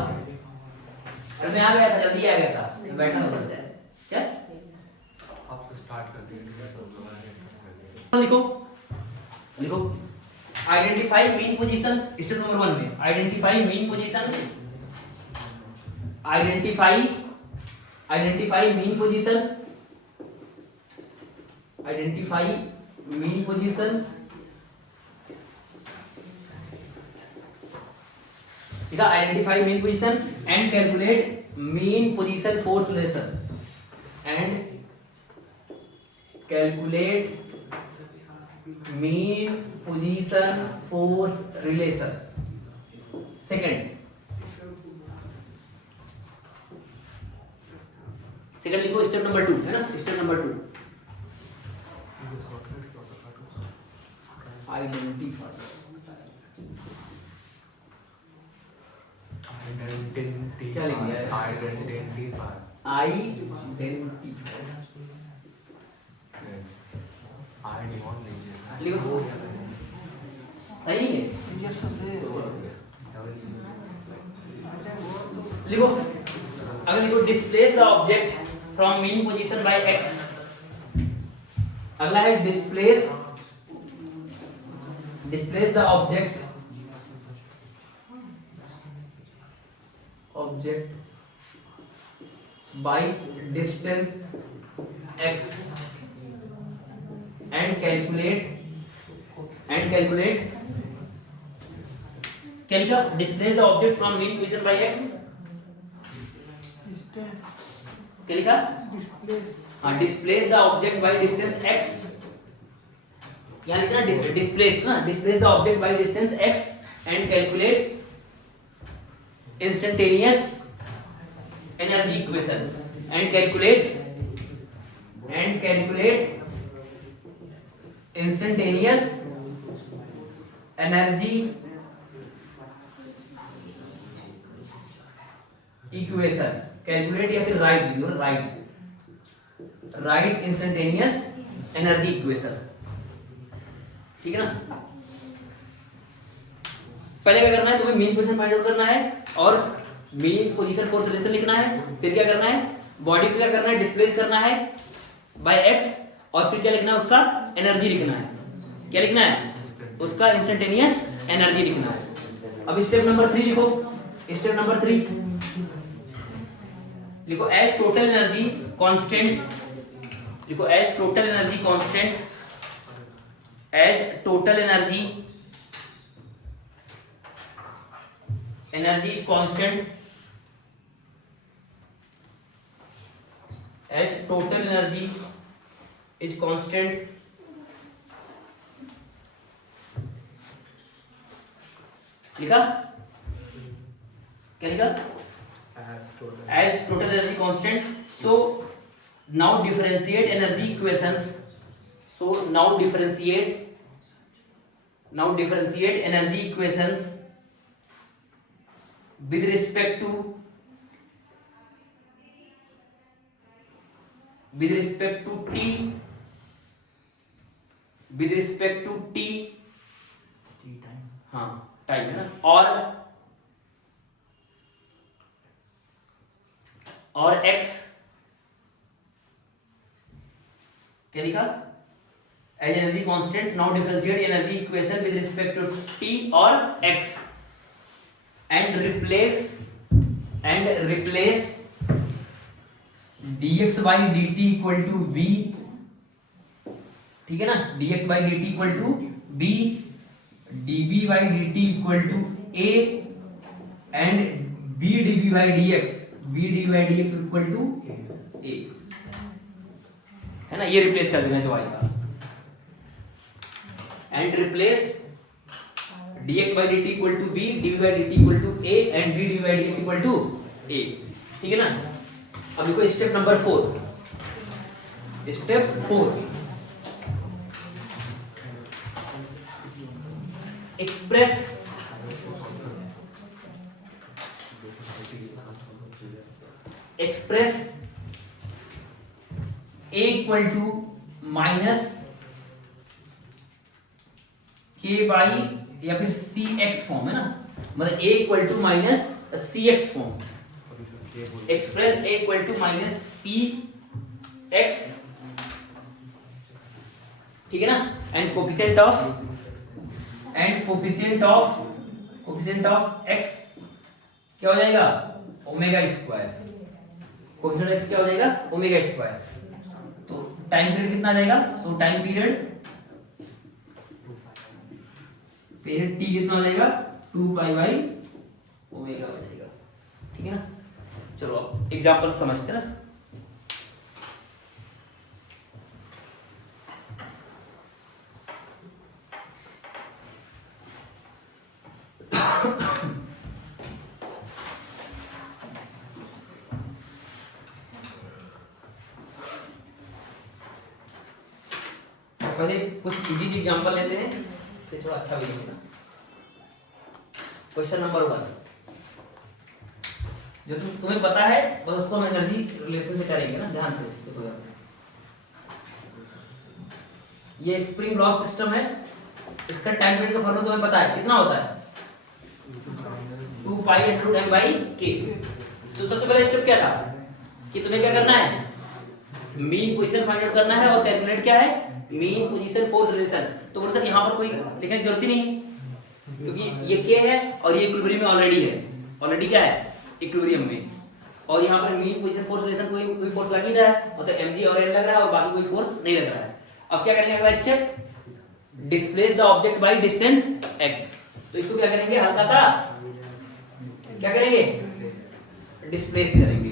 कल मैं आ गया था, जल्दी आ गया था, बैठा था क्या। आप स्टार्ट कर दिए, लिखो लिखो, identify mean position. Step number 1 में identify mean position, identify mean position, identify mean position, ठीक है। Identify mean position and calculate mean position force relation, and calculate mean position force relation. Second लिखो, स्टेप नंबर 2, है ना। स्टेप नंबर 2, आइडेंटिफाई क्या लिख दिया है? लिखो, सही है, यस दे लिखो। अगर लिखो displace the object from mean position by x. अगला है displace the object by distance x and calculate क्या लिखा, displace the object from mean position by x, क्या लिखा, हाँ displace the object by distance x, यहाँ लिखना displace ना, displace the object by distance x and calculate instantaneous energy equation and calculate instantaneous energy equation। Calculate या फिर राइट लिखो, राइट इंस्टेंटेनियस एनर्जी इक्वेशन, ठीक है ना। पहले क्या करना है, तुम्हें मीन पोजीशन फाइंड आउट करना है और मीन पोजीशन फोर्स रिलेशन लिखना है। फिर क्या करना है, बॉडी को क्या करना है, डिस्प्लेस करना है बाय एक्स, और फिर क्या लिखना है, उसका एनर्जी लिखना है। क्या लिखना है, उसका इंस्टेंटेनियस एनर्जी लिखना है। अब स्टेप नंबर 3 लिखो, स्टेप नंबर 3 लिखो, एज टोटल एनर्जी कांस्टेंट, लिखो as total energy constant, as total energy is constant, as total energy is constant, लिखा, क्या लिखा, as total energy constant। so now differentiate energy equations, so now differentiate energy equations with respect to t, हाँ टाइम है ना। और x क्या लिखा, as energy constant, now differentiate energy equation with respect to t और x and replace dx by dt equal to b, ठीक है ना, dx by dt equal to b, db by dt equal to a and b db by dx equal to a, है ना, ये रिप्लेस कर देना जो आएगा, and replace dx by dt equal to b, db by dt equal to a and b db by dx equal to a, ठीक है ना। अब देखो step number 4, step 4, express a equal to minus k by या फिर cx फॉर्म है ना, मतलब a equal to minus cx form, express a equal to minus cx, ठीक है ना, एंड कोफिशिएंट ऑफ x क्या हो जाएगा, ओमेगा स्क्वायर, कोफिशिएंट x क्या हो जाएगा, ओमेगा स्क्वायर। तो टाइम पीरियड कितना आ जाएगा, सो टाइम पीरियड t कितना हो जाएगा, 2 पाई बाई ओमेगा हो जाएगा, ठीक है ना। चलो अब एग्जांपल समझते हैं ना। पहले कुछ इजी एग्जांपल लेते हैं, फिर थोड़ा अच्छा भी लगेगा। क्वेश्चन नंबर 1, जो तुम्हें पता है बस उसको हम एनर्जी रिलेशन से करेंगे ना, ध्यान से देखो ध्यान से। ये स्प्रिंग लॉस सिस्टम है, इसका टाइम पीरियड का फॉर्मूला तुम्हें पता है, कितना होता है, 2 पाई √m बाई k। तो सबसे पहला स्टेप क्या था कि तुम्हें क्या करना है, मीन पोजीशन फाइंड आउट करना है और कैलकुलेट क्या है, मीन पोजीशन फोर्स रिलेशन। तो बोलो सर यहाँ पर कोई लिखने की जरूरत ही नहीं, क्योंकि ये k है और ये इक्विलिब्रियम में ऑलरेडी है, ऑलरेडी क्या है, इक्विलिब्रियम में, और यहाँ पर मीन पोजीशन फोर्स रिलेशन कोई फोर्स लग ही रहा है, मतलब mg और n लग रहा है और बाकी कोई फोर्स नहीं लग रहा है। अब क्या करेंगे अगला step, displace the object by distance x। तो इसको क्या करेंगे, हल्का सा क्या करेंगे, डिस्प्लेस करेंगे।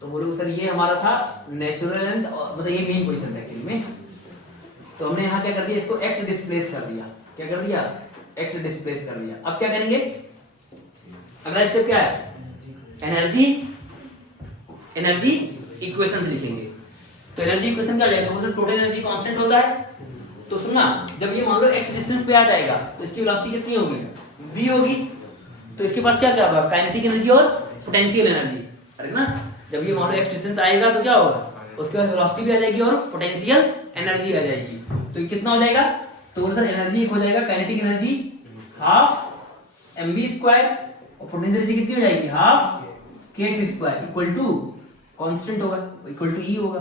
तो बोलो सर ये हमारा था नेचुरल लेंथ, मतलब ये मीन पोजीशन था एक्चुअली में, तो हमने यहाँ क्या कर दिया, इसको x डिस्प्लेस कर दिया, क्या कर दिया, x डिस्प्लेस कर दिया। अब क्या करेंगे, अगला स्टेप क्या है, एनर्जी इक्वेशंस लिखेंगे। तो एनर्जी इक्वेशन क्या हो जाएगा, मतलब टोटल एनर्जी कांस्टेंट होता है। तो सुनना, जब ये मान लो x डिस्टेंस पे आ जाएगा तो इसकी वेलोसिटी कितनी होगी, v होगी। तो इसके पास क्या क्या होगा, काइनेटिक एनर्जी और पोटेंशियल एनर्जी, अरे ना, जब ये मान लो x डिस्टेंस आएगा तो क्या होगा, उसके बाद वेलोसिटी भी आ जाएगी और पोटेंशियल एनर्जी आ जाएगी। तो ये कितना हो जाएगा, तो सर एनर्जी हो जाएगा kinetic energy half mv square और पोटेंशियल एनर्जी कितनी हो जाएगी, half kx square equal to constant होगा, इक्वल टू e होगा,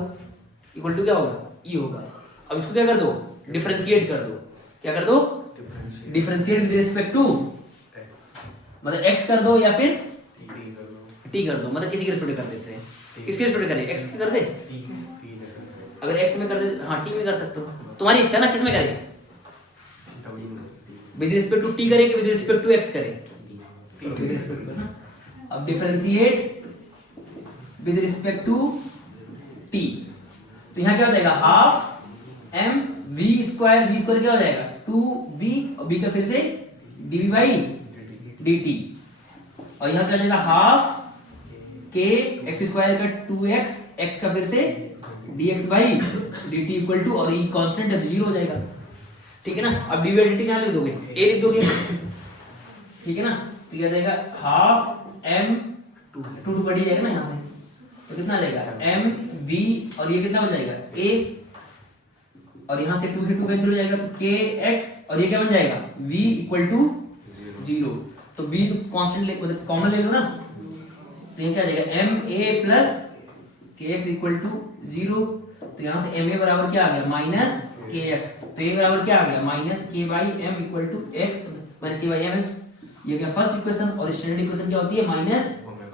इक्वल टू क्या होगा, e होगा। अब इसको क्या कर दो, डिफरेंशिएट कर दो, क्या कर दो, डिफरेंशिएट विद रिस्पेक्ट टू, मतलब x कर दो या फिर t कर दो, मतलब किसी के रिस्पेक्ट कर देते हैं, किसके रिस्पेक्ट करें, x की कर दे, अगर x में कर दे, हाँ t में कर सकते हो, तुम्हारी इच्छा ना, किस में करें, विद रिस्पेक्ट टू t करें कि विद रिस्पेक्ट टू x करें, विद रिस्पेक्ट टू ना। अब differentiate with respect to t, तो यहाँ क्या हो जाएगा, half m v square, v square क्या हो जाएगा, 2v और b का फिर से dv बाई dt, और यहाँ क्या हो जाएगा, हाफ k x स्क्वायर का 2x, x का फिर से dx by dt equal to, और ये कांस्टेंट अब 0 हो जाएगा, ठीक है ना। अब dv बाई dt क्या लिख दोगे, a लिख दोगे, ठीक है ना। तो ये आ जाएगा हाफ m 2 कट जाएगा ना यहाँ से, तो कितना आ जाएगा m v, और ये कितना हो जाएगा a, और यहाँ से 2 से 2 कैंसिल हो जाएगा, तो के एक्स और ये क्या बन जाएगा v इक्वल टू 0। तो v तो कांस्टेंट ले मतलब कॉमन ले लो ना, तो ये क्या आ जाएगा एम ए प्लस के एक्स इक्वल टू 0। तो यहाँ से एम ए बराबर क्या आ गया माइनस के एक्स, तो ये बराबर क्या आ गया minus k by m equal to x minus k by m x. ये क्या फर्स्ट इक्वेशन, और स्टैंडर्ड इक्वेशन क्या होती है माइनस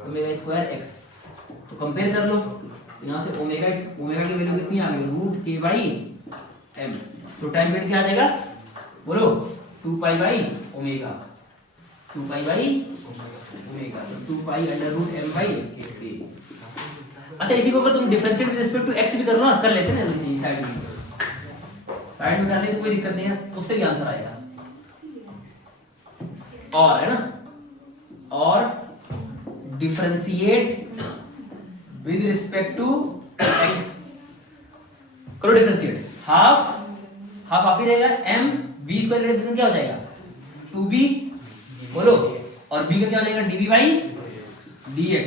ओमेगा स्क्वायर एक्स। तो कंपेयर कर लो, तो यहाँ से ओमेगा की वैल्यू कितनी आ गई रूट के बाई एम। तो टाइम पीरियड क्या आ जाएगा बोलो 2 pi by omega, 2 pi by omega, तो 2 pi under root m by k. अच्छा इसी को अगर तुम differentiate with respect to x भी कर लो ना, कर लेते हैं ना इसी साइड में कर ले तो कोई दिक्कत नहीं है, उससे भी आंसर आएगा। और है ना, और differentiate with respect to x करो डिफरेंशिएट, हाफ ही रहेगा m b स्क्वायर का डिफरेंस क्या हो जाएगा 2b बोलो, और b का क्या हो जाएगा db बाई dx,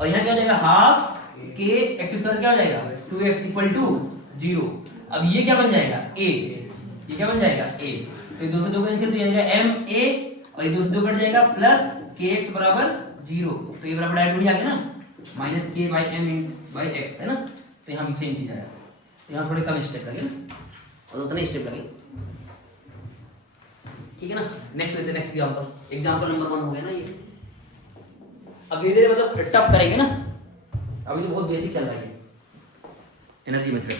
और यहाँ क्या हो जाएगा हाफ के एक्स स्क्वायर क्या हो जाएगा 2x इक्वल टू 0। अब ये क्या बन जाएगा a, ये क्या बन जाएगा a, तो ये 2 से 2 कैंसिल, तो ये जाएगा m a और ये 2 से 2 कट जाएगा प्लस kx बराबर 0, तो ये बराबर डायरेक्ट वही आ गया ना minus k by m by x है ना। तो यहाँ भी सेम चीज आएगा, तो यहाँ थोड़े कम स्टेप लगे ना और उतने स्टेप लगे, ठीक है ना। नेक्स्ट लेते हैं, नेक्स्ट एग्जांपल नंबर 1 हो गया ना ये। अब धीरे धीरे मतलब टफ करेंगे ना, अभी तो बहुत बेसिक चल रहा है एनर्जी मेथड,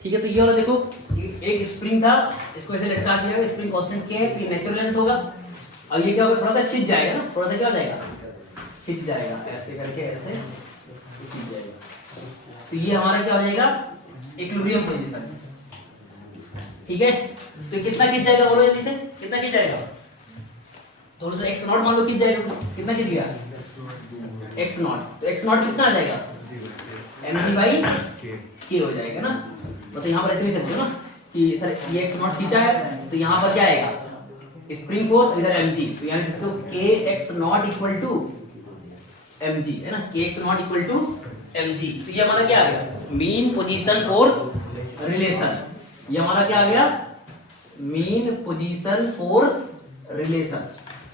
ठीक है। तो ये वाला देखो, एक स्प्रिंग था, इसको ऐसे लटका दिया गया, स्प्रिंग कांस्टेंट के है, तो ये नेचुरल लेंथ होगा। अब ये क्या होगा थोड़ा सा खिंच जाएगा ना, थोड़ा सा क्या हो जाएगा खिंच जाएगा, ऐसे करके ऐसे खिंच जाएगा, तो ये हमारा क्या हो जाएगा इक्विलिब्रियम पोजीशन, ठीक है। तो कितना खिंच जाएगा बोलो जल्दी से, कितना खिंच जाएगा, थोड़ा सा x नॉट मान लो खिंच जाएगा, कितना खिंच गया x नॉट, तो x नॉट कितना आ जाएगा mg बाई k हो जाएगा ना। तो यहाँ पर ऐसे लिख सकते हो ना कि सर ये x नॉट खींचा है, तो यहाँ पर क्या आएगा स्प्रिंग फोर्स, इधर mg, तो यहाँ लिख सकते हो kx not equal to mg है ना, kx not equal to mg। तो ये हमारा क्या आ गया मीन पोजीशन फोर्स रिलेशन, ये हमारा क्या आ गया मीन पोजीशन फोर्स रिलेशन,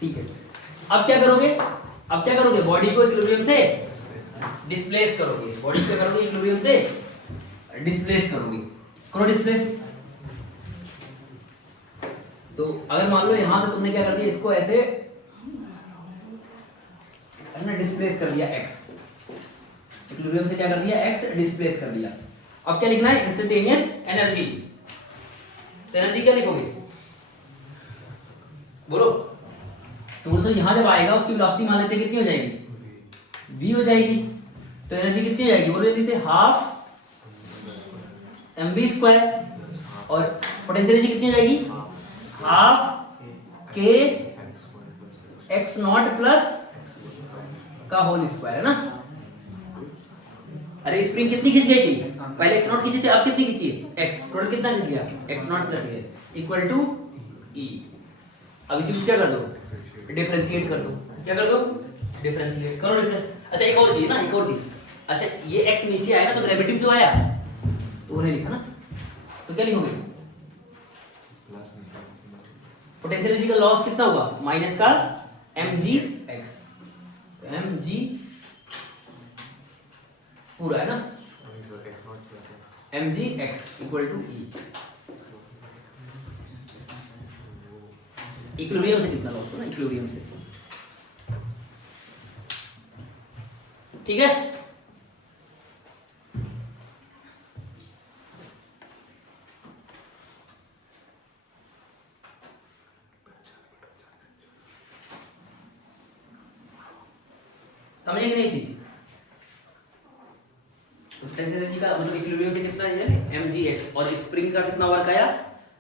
ठीक है। अब क्या करोगे, अब क्या करोगे बॉडी को इक्विलिब्रियम से डिस्प्लेस करोगे, बॉडी को करोगे इक्विलिब्रियम से डिस्प्लेस करोगे, करो डिस्प्लेस। तो अगर मान लो यहां से तुमने क्या कर दिया, इसको ऐसे हमने डिस्प्लेस कर दिया x, इक्विलिब्रियम से क्या कर दिया x डिस्प्लेस कर दिया। अब क्या लिखना है इंस्टेंटेनियस एनर्जी, तो एनर्जी क्या लिखोगे बोलो, तो बोलो तो यहां जब आएगा उसकी वेलोसिटी मान लेते हैं कितनी हो जाएगी v हो जाएगी, तो एनर्जी कितनी हो जाएगी बोलो जल्दी से हाफ mv स्क्वायर, और पोटेंशियल एनर्जी कितनी हो जाएगी हाफ के एक्स नॉट प्लस का होल स्क्वायर है ना। अरे स्प्रिंग कितनी खींच गई थी पहले एक्स नॉट खींची थी, अब कितनी खींची है एक्स, टोटल कितना खींच गया x nought plus a equal to e. अब इसी को क्या कर दो डिफरेंशिएट कर दो, क्या कर दो डिफरेंशिएट करो डिफरेंस। अच्छा एक और चीज ना, एक और चीज, अच्छा ये एक्स नीचे आया ना तो ग्रेविटी क्यों आया, तो उन्हें लिखा ना, तो क्या लिखोगे पोटेंशियल एनर्जी का लॉस कितना होगा माइनस का mg x, mg पूरा है ना mg x equal to e। Equilibrium से कितना लॉस हो ना, इक्विलिब्रियम से, ठीक है। समझे कि नहीं चीज, पोटेंशियल एनर्जी का मतलब इक्विलिब्रियम से कितना है mgx, और स्प्रिंग का कितना वर्क आया,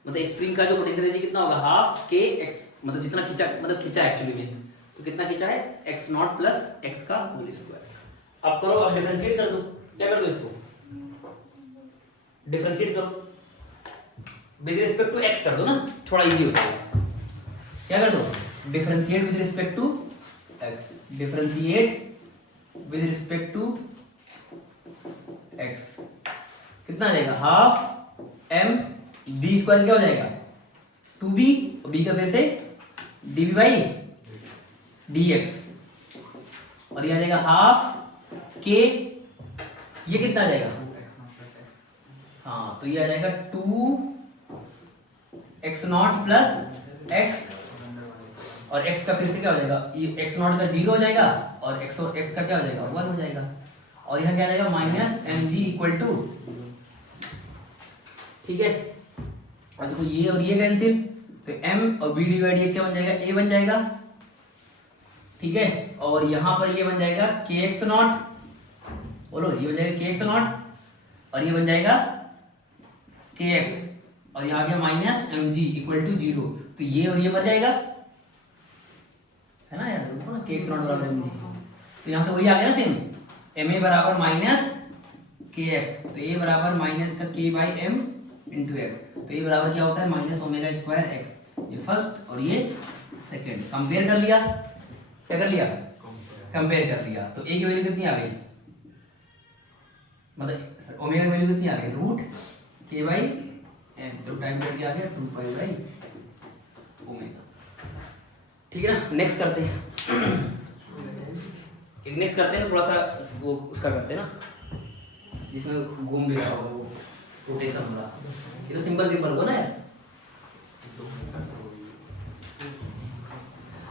मतलब स्प्रिंग का जो पोटेंशियल एनर्जी कितना होगा हाफ के x, मतलब जितना खींचा मतलब खींचा एक्चुअली में, तो कितना खींचा है x नॉट प्लस x का होल स्क्वायर। अब करो, अब डिफरेंशिएट कर दो, क्या कर दो इसको डिफरेंशिएट करो विद रिस्पेक्ट टू x कर दो ना, थोड़ा इजी हो जाएगा। क्या कर दो differentiate with respect to x, differentiate with respect to x कितना आ जाएगा हाफ एम बी स्क्वायर क्या हो जाएगा 2b और b का फिर से dv बाई dx और ये आ जाएगा हाफ k ये कितना आ जाएगा हाँ तो ये आ जाएगा 2x0 प्लस x और x का फिर से क्या हो जाएगा ये x0 का 0 हो जाएगा और x का क्या हो जाएगा 1 हो जाएगा और यहाँ क्या आ जाएगा माइनस mg इक्वल टू ठीक है और देखो ये और ये कैंसिल तो m और b डिवाइड ये क्या बन जाएगा a बन जाएगा ठीक है और यहाँ पर ये बन जाएगा kx0 बोलो ये बन जाएगा kx0 और ये बन जाएगा kx और यहाँ आ गया माइनस mg इक्वल टू 0 तो ये और ये बन जाएगा है ना यार देखो ना kx0 बराबर mg तो यहाँ से वही आ गया ना सेम ma बराबर माइनस kx तो a बराबर माइनस का k by m into x तो ये बराबर क्या होता है माइनस ओमेगा स्क्वायर एक्स ये फर्स्ट और ये सेकंड कंपेयर कर लिया क्या कर लिया कंपेयर कर लिया तो a की वैल्यू कितनी आ गई मतलब ओमेगा की वैल्यू कितनी आ गई रूट k बाई m तो टाइम करके आ गया 2 पाई बाई ओमेगा ठीक है ना नेक्स्ट करते हैं एक नेक्स्ट करते हैं ना थोड़ा सा वो उसका करते हैं ना जिसमें घूम भी रहा होगा वो रोटेशन हो रहा ये तो सिंपल सिंपल होगा ना यार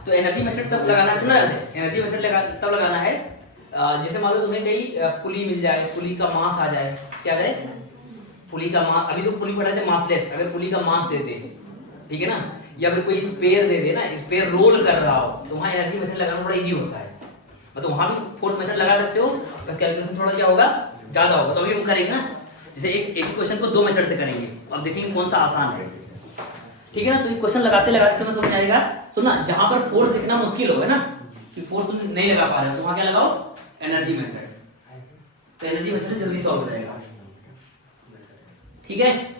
तो एनर्जी मेथड तब लगाना है सुना एनर्जी मेथड तब लगाना है जैसे मान लो तुम्हें कहीं पुली मिल जाए पुली का मास आ जाए क्या जाए पुली का मास अभी तो पुली पढ़ा थे मासलेस अगर पुली का मास दे दे ठीक है ना या फिर कोई स्पेयर दे दे ना स्पेयर रोल कर रहा हो तो वहाँ एनर्जी मेथड लगाना थोड़ा इजी होता है मतलब वहाँ भी फोर्स मेथड लगा सकते हो बस कैलकुलेशन थोड़ा क्या होगा ज्यादा होगा तो अभी हम करेंगे ना जैसे एक क्वेश्चन को दो मेथड से करेंगे अब देखेंगे कौन सा आसान है ठीक है ना तो ये क्वेश्चन लगाते लगाते तुम्हें समझ आएगा सुनना जहां पर फोर्स लिखना मुश्किल होगा ना कि फोर्स तुम नहीं लगा पा रहे हो तो वहां क्या लगाओ एनर्जी मेथड तो एनर्जी मेथड से जल्दी सॉल्व हो जाएगा ठीक है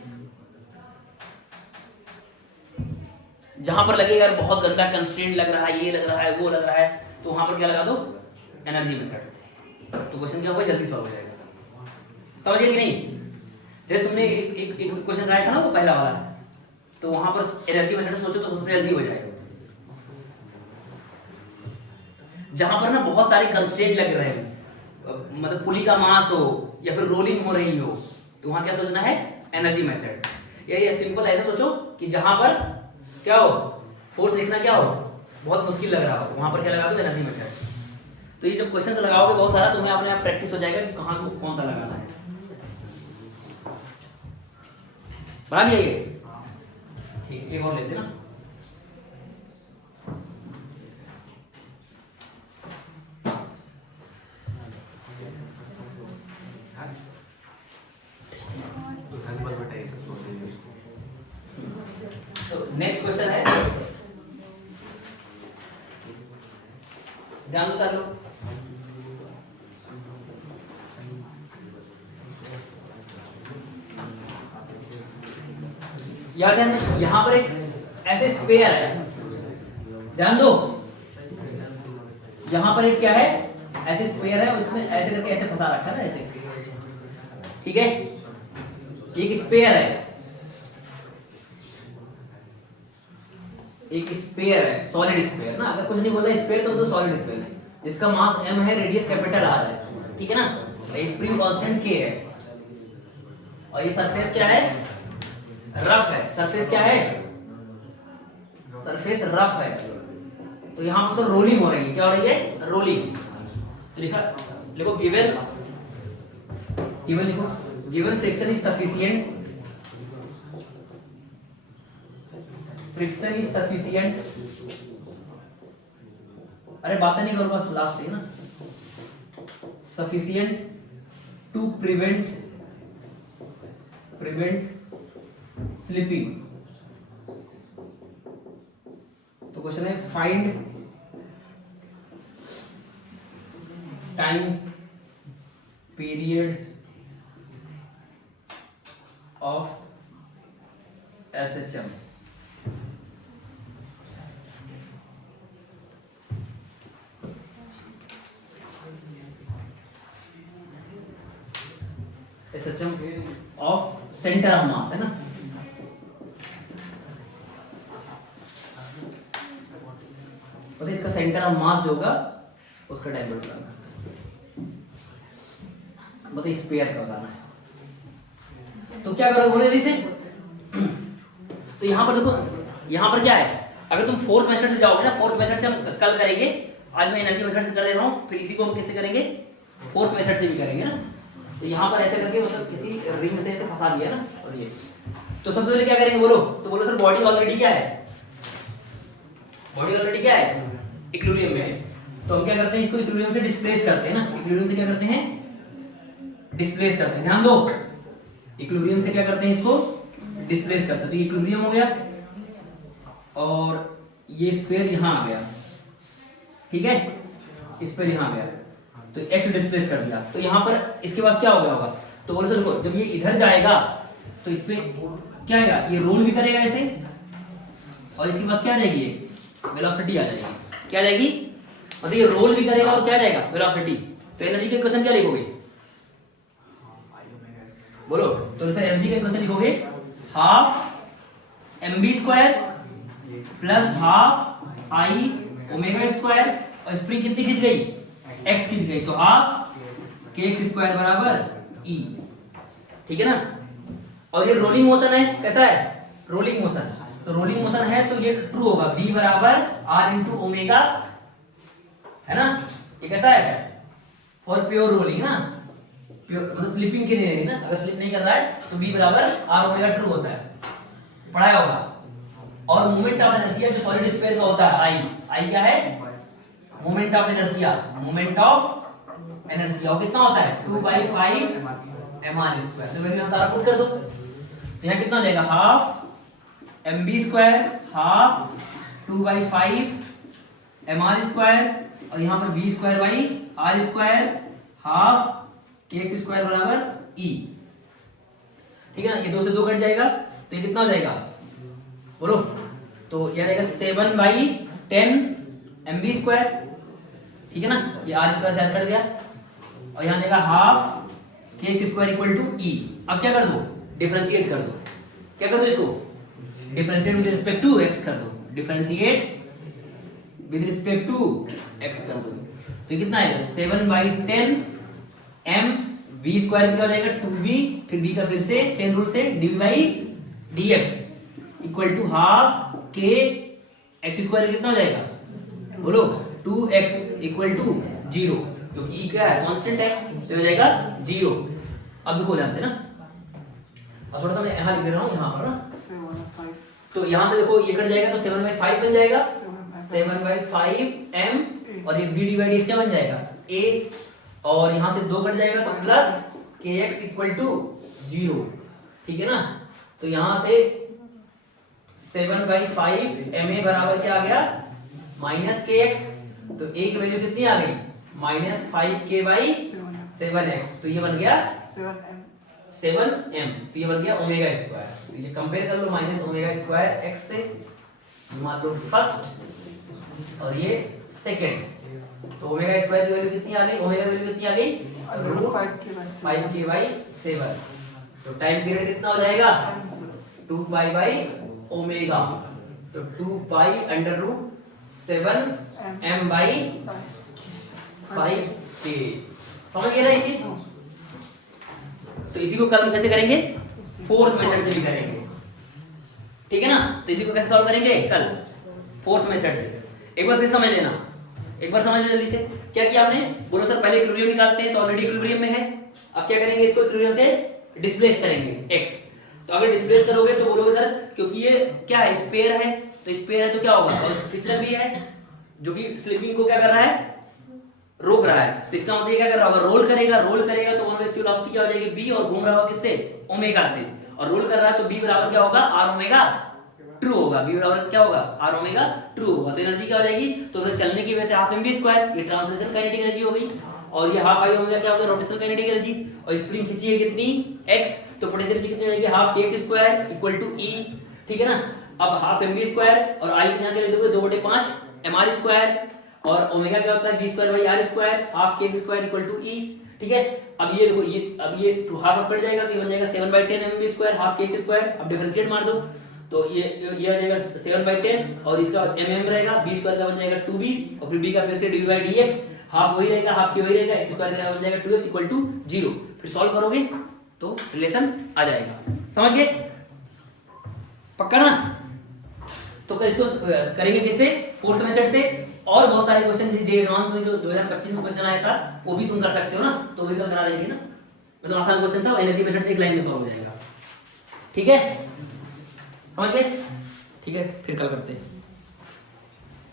जहां पर लगेगा यार बहुत गंदा कंस्ट्रेंट लग रहा है ये लग रहा है वो लग रहा है तो वहां पर क्या लगा दो एनर्जी मेथड तो क्वेश्चन क्या होगा जल्दी सॉल्व हो जाएगा समझ गए कि नहीं जैसे तुमने एक क्वेश्चन कराया था ना वो पहला वाला तो वहां पर एनर्जी मेथड सोचो तो उससे जल्दी हो जाएगा जहां पर ना बहुत सारे कंस्ट्रेंट लग रहे हैं मतलब पुली का मास हो या फिर रोलिंग हो रही हो तो वहां क्या सोचना है एनर्जी मेथड ये सिंपल ऐसा सोचो कि जहां पर क्या हो फोर्स लिखना क्या हो बहुत मुश्किल लग रहा हो वहां पर क्या लगा दो एनर्जी मेथड तो ये जब क्वेश्चन लगाओगे बहुत सारा तुम्हें अपने आप प्रैक्टिस हो जाएगा कि कहां कौन सा लगाना है बना लिया ये ठीक एक और लेते ना तो नेक्स्ट क्वेश्चन है ध्यान दो सारे लोग याद है यहां पर एक ऐसे स्पेयर है ध्यान दो यहां पर एक क्या है ऐसे स्पेयर है उसमें ऐसे करके ऐसे फंसा रखा है ना ऐसे ठीक है एक स्पेयर है एक स्पेयर है सॉलिड स्पेयर ना अगर कुछ नहीं बोला स्पेयर तो सॉलिड स्पेयर जिसका मास m है रेडियस कैपिटल r है ठीक है ना स्प्रिंग कांस्टेंट k है और ये सरफेस क्या है रफ है सरफेस क्या है सरफेस रफ है तो यहां पर तो रोलिंग हो रही है क्या हो रही है रोलिंग तो लिखा लिखो गिवन लिखो given friction is sufficient friction is sufficient अरे बातें नहीं करो बस लास्ट है ना सफिशिएंट टू प्रिवेंट स्लिपिंग तो क्वेश्चन है find time period of SHM centre of mass है ना, तो इसका सेंटर ऑफ मास जो होगा उसका डायमीटर बताना, मतलब स्फीयर का बताना है। तो क्या करोगे बोले इसे, तो यहाँ पर देखो, यहाँ पर क्या है, अगर तुम फोर्स मेथड से जाओगे ना, फोर्स मेथड से हम कल करेंगे, आज मैं एनर्जी मेथड से कर ले रहा हूँ, फिर इसी को हम किससे करेंगे, फोर्स मेथड से भी करेंगे ना। तो यहाँ पर ऐसे करके मतलब किसी रिंग से ऐसे फंसा दिया ना, और ये तो सबसे पहले क्या करेंगे बोलो, तो बोलो सर बॉडी ऑलरेडी क्या है, बॉडी ऑलरेडी क्या है, इक्विलिब्रियम में है, तो हम क्या करते हैं, इसको इक्विलिब्रियम से डिस्प्लेस करते हैं ना, इक्विलिब्रियम से क्या करते हैं, डिस्प्लेस करते हैं, ध्यान दो, इक्विलिब्रियम से क्या करते हैं, इसको डिस्प्लेस करते हैं, तो ये इक्विलिब्रियम हो गया और ये स्फीयर यहाँ आ गया, ठीक है, स्फीयर यहाँ गया, तो x डिस्प्लेस कर दिया, तो यहाँ पर इसके पास क्या हो गया होगा, तो बोलो सर देखो, जब ये इधर जाएगा तो इस पे क्या आएगा, ये रोल भी करेगा ऐसे, और इसके पास क्या आ जाएगी, वेलोसिटी आ जाएगी, क्या आ जाएगी, मतलब ये रोल भी करेगा और क्या आ जाएगा, वेलोसिटी। तो एनर्जी के इक्वेशन क्या लिखोगे, बोलो, तो सर एनर्जी का इक्वेशन लिखोगे half mv square plus half I omega square, और स्प्रिंग कितनी खींच गई, x खींच गई, तो हाफ kx स्क्वायर बराबर e, ठीक है ना। और ये रोलिंग मोशन है, कैसा है, रोलिंग मोशन, तो रोलिंग मोशन है तो ये ट्रू होगा, v बराबर r इंटू ओमेगा, है ना, ये कैसा है, फॉर प्योर रोलिंग ना, प्योर मतलब स्लिपिंग के लिए नहीं ना, अगर स्लिप नहीं कर रहा है तो v बराबर r ओमेगा ट्रू होता है, पढ़ाया होगा। और मोमेंट ऑफ इनर्शिया जो सॉलिड स्फीयर का होता है, आई क्या है, moment of inertia, moment of inertia वो कितना होता है, 2/5 mr स्क्वायर, तो मैंने सारा पुट कर दो, तो यहाँ कितना हो जाएगा, half mv square half 2/5 mr square, और यहाँ पर v स्क्वायर by r square half kx square बराबर e, ठीक है ना, ये 2 से 2 कट जाएगा, तो ये कितना हो जाएगा बोलो, तो यह रहेगा 7/10 mv स्क्वायर, ठीक है ना, ये r स्क्वायर से कट गया, और यहाँ देगा half kx square equal to e। अब क्या कर दो, डिफरेंशिएट कर दो, क्या कर दो, इसको differentiate with respect to x कर दो, differentiate with respect to x कर दो, तो ये कितना आएगा 7/10 m v स्क्वायर क्या हो जाएगा 2v, फिर v का फिर से चेन रूल से dv/dx equal to half k x square कितना हो जाएगा बोलो 2x इक्वल टू 0, क्योंकि e क्या है कांस्टेंट है, तो हो जाएगा 0। अब देखो ध्यान से ना, अब थोड़ा सा मैं यहाँ लिख रहा हूँ, यहाँ पर ना, तो यहाँ से देखो ये कट जाएगा तो 7/5 बन जाएगा, 7/5 m, और ये v डिवाइड क्या बन जाएगा a, और यहाँ से 2 कट जाएगा तो प्लस kx इक्वल टू 0, ठीक है ना, तो यहाँ से 7/5 ma बराबर क्या आ गया माइनस kx, तो a की वैल्यू कितनी आ गई -5k/7x, तो ये बन गया 7m, तो ये बन गया ओमेगा स्क्वायर, तो ये कंपेयर कर लो माइनस ओमेगा स्क्वायर x से, मान लो फर्स्ट और ये सेकंड, तो ओमेगा स्क्वायर की वैल्यू कितनी आ गई, ओमेगा की वैल्यू कितनी आ गई 5k/7, तो टाइम पीरियड कितना हो जाएगा 2π/ओमेगा, तो 2π√7m/5k, समझ गए ना ये चीज। तो इसी को कल हम कैसे करेंगे, फोर्स मेथड से भी करेंगे, ठीक है ना, तो इसी को कैसे सॉल्व करेंगे कल, फोर्स मेथड से। एक बार फिर समझ लेना, एक बार समझ लो जल्दी से, क्या किया आपने, बोलो सर पहले इक्विलिब्रियम निकालते हैं, तो ऑलरेडी इक्विलिब्रियम में है, अब क्या करेंगे, इसको इक्विलिब्रियम से डिस्प्लेस करेंगे x, तो अगर डिस्प्लेस करोगे तो बोलोगे सर क्योंकि ये क्या है स्फीयर है, तो स्फीयर है तो क्या होगा, और फ्रिक्शन भी है जो कि स्लिपिंग को क्या कर रहा है, रोक रहा है, तो इसका मतलब क्या कर रहा होगा, रोल करेगा, रोल करेगा तो वहां पे इसकी वेलोसिटी क्या हो जाएगी v, और घूम रहा होगा किससे, ओमेगा से, और रोल कर रहा है तो v बराबर क्या होगा r ओमेगा ट्रू होगा, v बराबर क्या होगा r ओमेगा ट्रू होगा, तो एनर्जी क्या हो जाएगी, तो अगर चलने की वजह से हाफ mv स्क्वायर, ये ट्रांसलेशन काइनेटिक एनर्जी हो गई, और ये हाफ आई ओमेगा क्या होगा, रोटेशनल काइनेटिक एनर्जी, और स्प्रिंग खींची है कितनी x, तो पोटेंशियल एनर्जी कितनी हो जाएगी half kx square equal to e, ठीक है ना। अब हाफ mv स्क्वायर और i की जगह ले दोगे 2/5 mr स्क्वायर, और ओमेगा क्या होता है v स्क्वायर by r square half kx square equal to e, ठीक है। अब ये देखो ये टू हाफ कट जाएगा तो ये बन जाएगा 7/10 mm स्क्वायर हाफ के स्क्वायर। अब डिफरेंशिएट मार दो तो ये आ जाएगा 7/10 और इसका mm रहेगा, b स्क्वायर का बन जाएगा 2b और फिर b का फिर से dy/dx, हाफ वही रहेगा, हाफ की वही रहेगा, x स्क्वायर का बन जाएगा 2x = 0। फिर सॉल्व करोगे तो रिलेशन आ जाएगा। समझ गए? पक्का ना? तो इसको करेंगे किससे? फोर्थ मेथड से। और बहुत सारे क्वेश्चन जे एडवांस में जो 2025 में क्वेश्चन आया था वो भी तुम कर सकते हो ना, तो भी कल करा देंगे ना। मतलब आसान क्वेश्चन था, एनर्जी मेथड से एक लाइन में सॉल्व हो जाएगा। ठीक है, समझ गए? ठीक है, फिर कल करते हैं।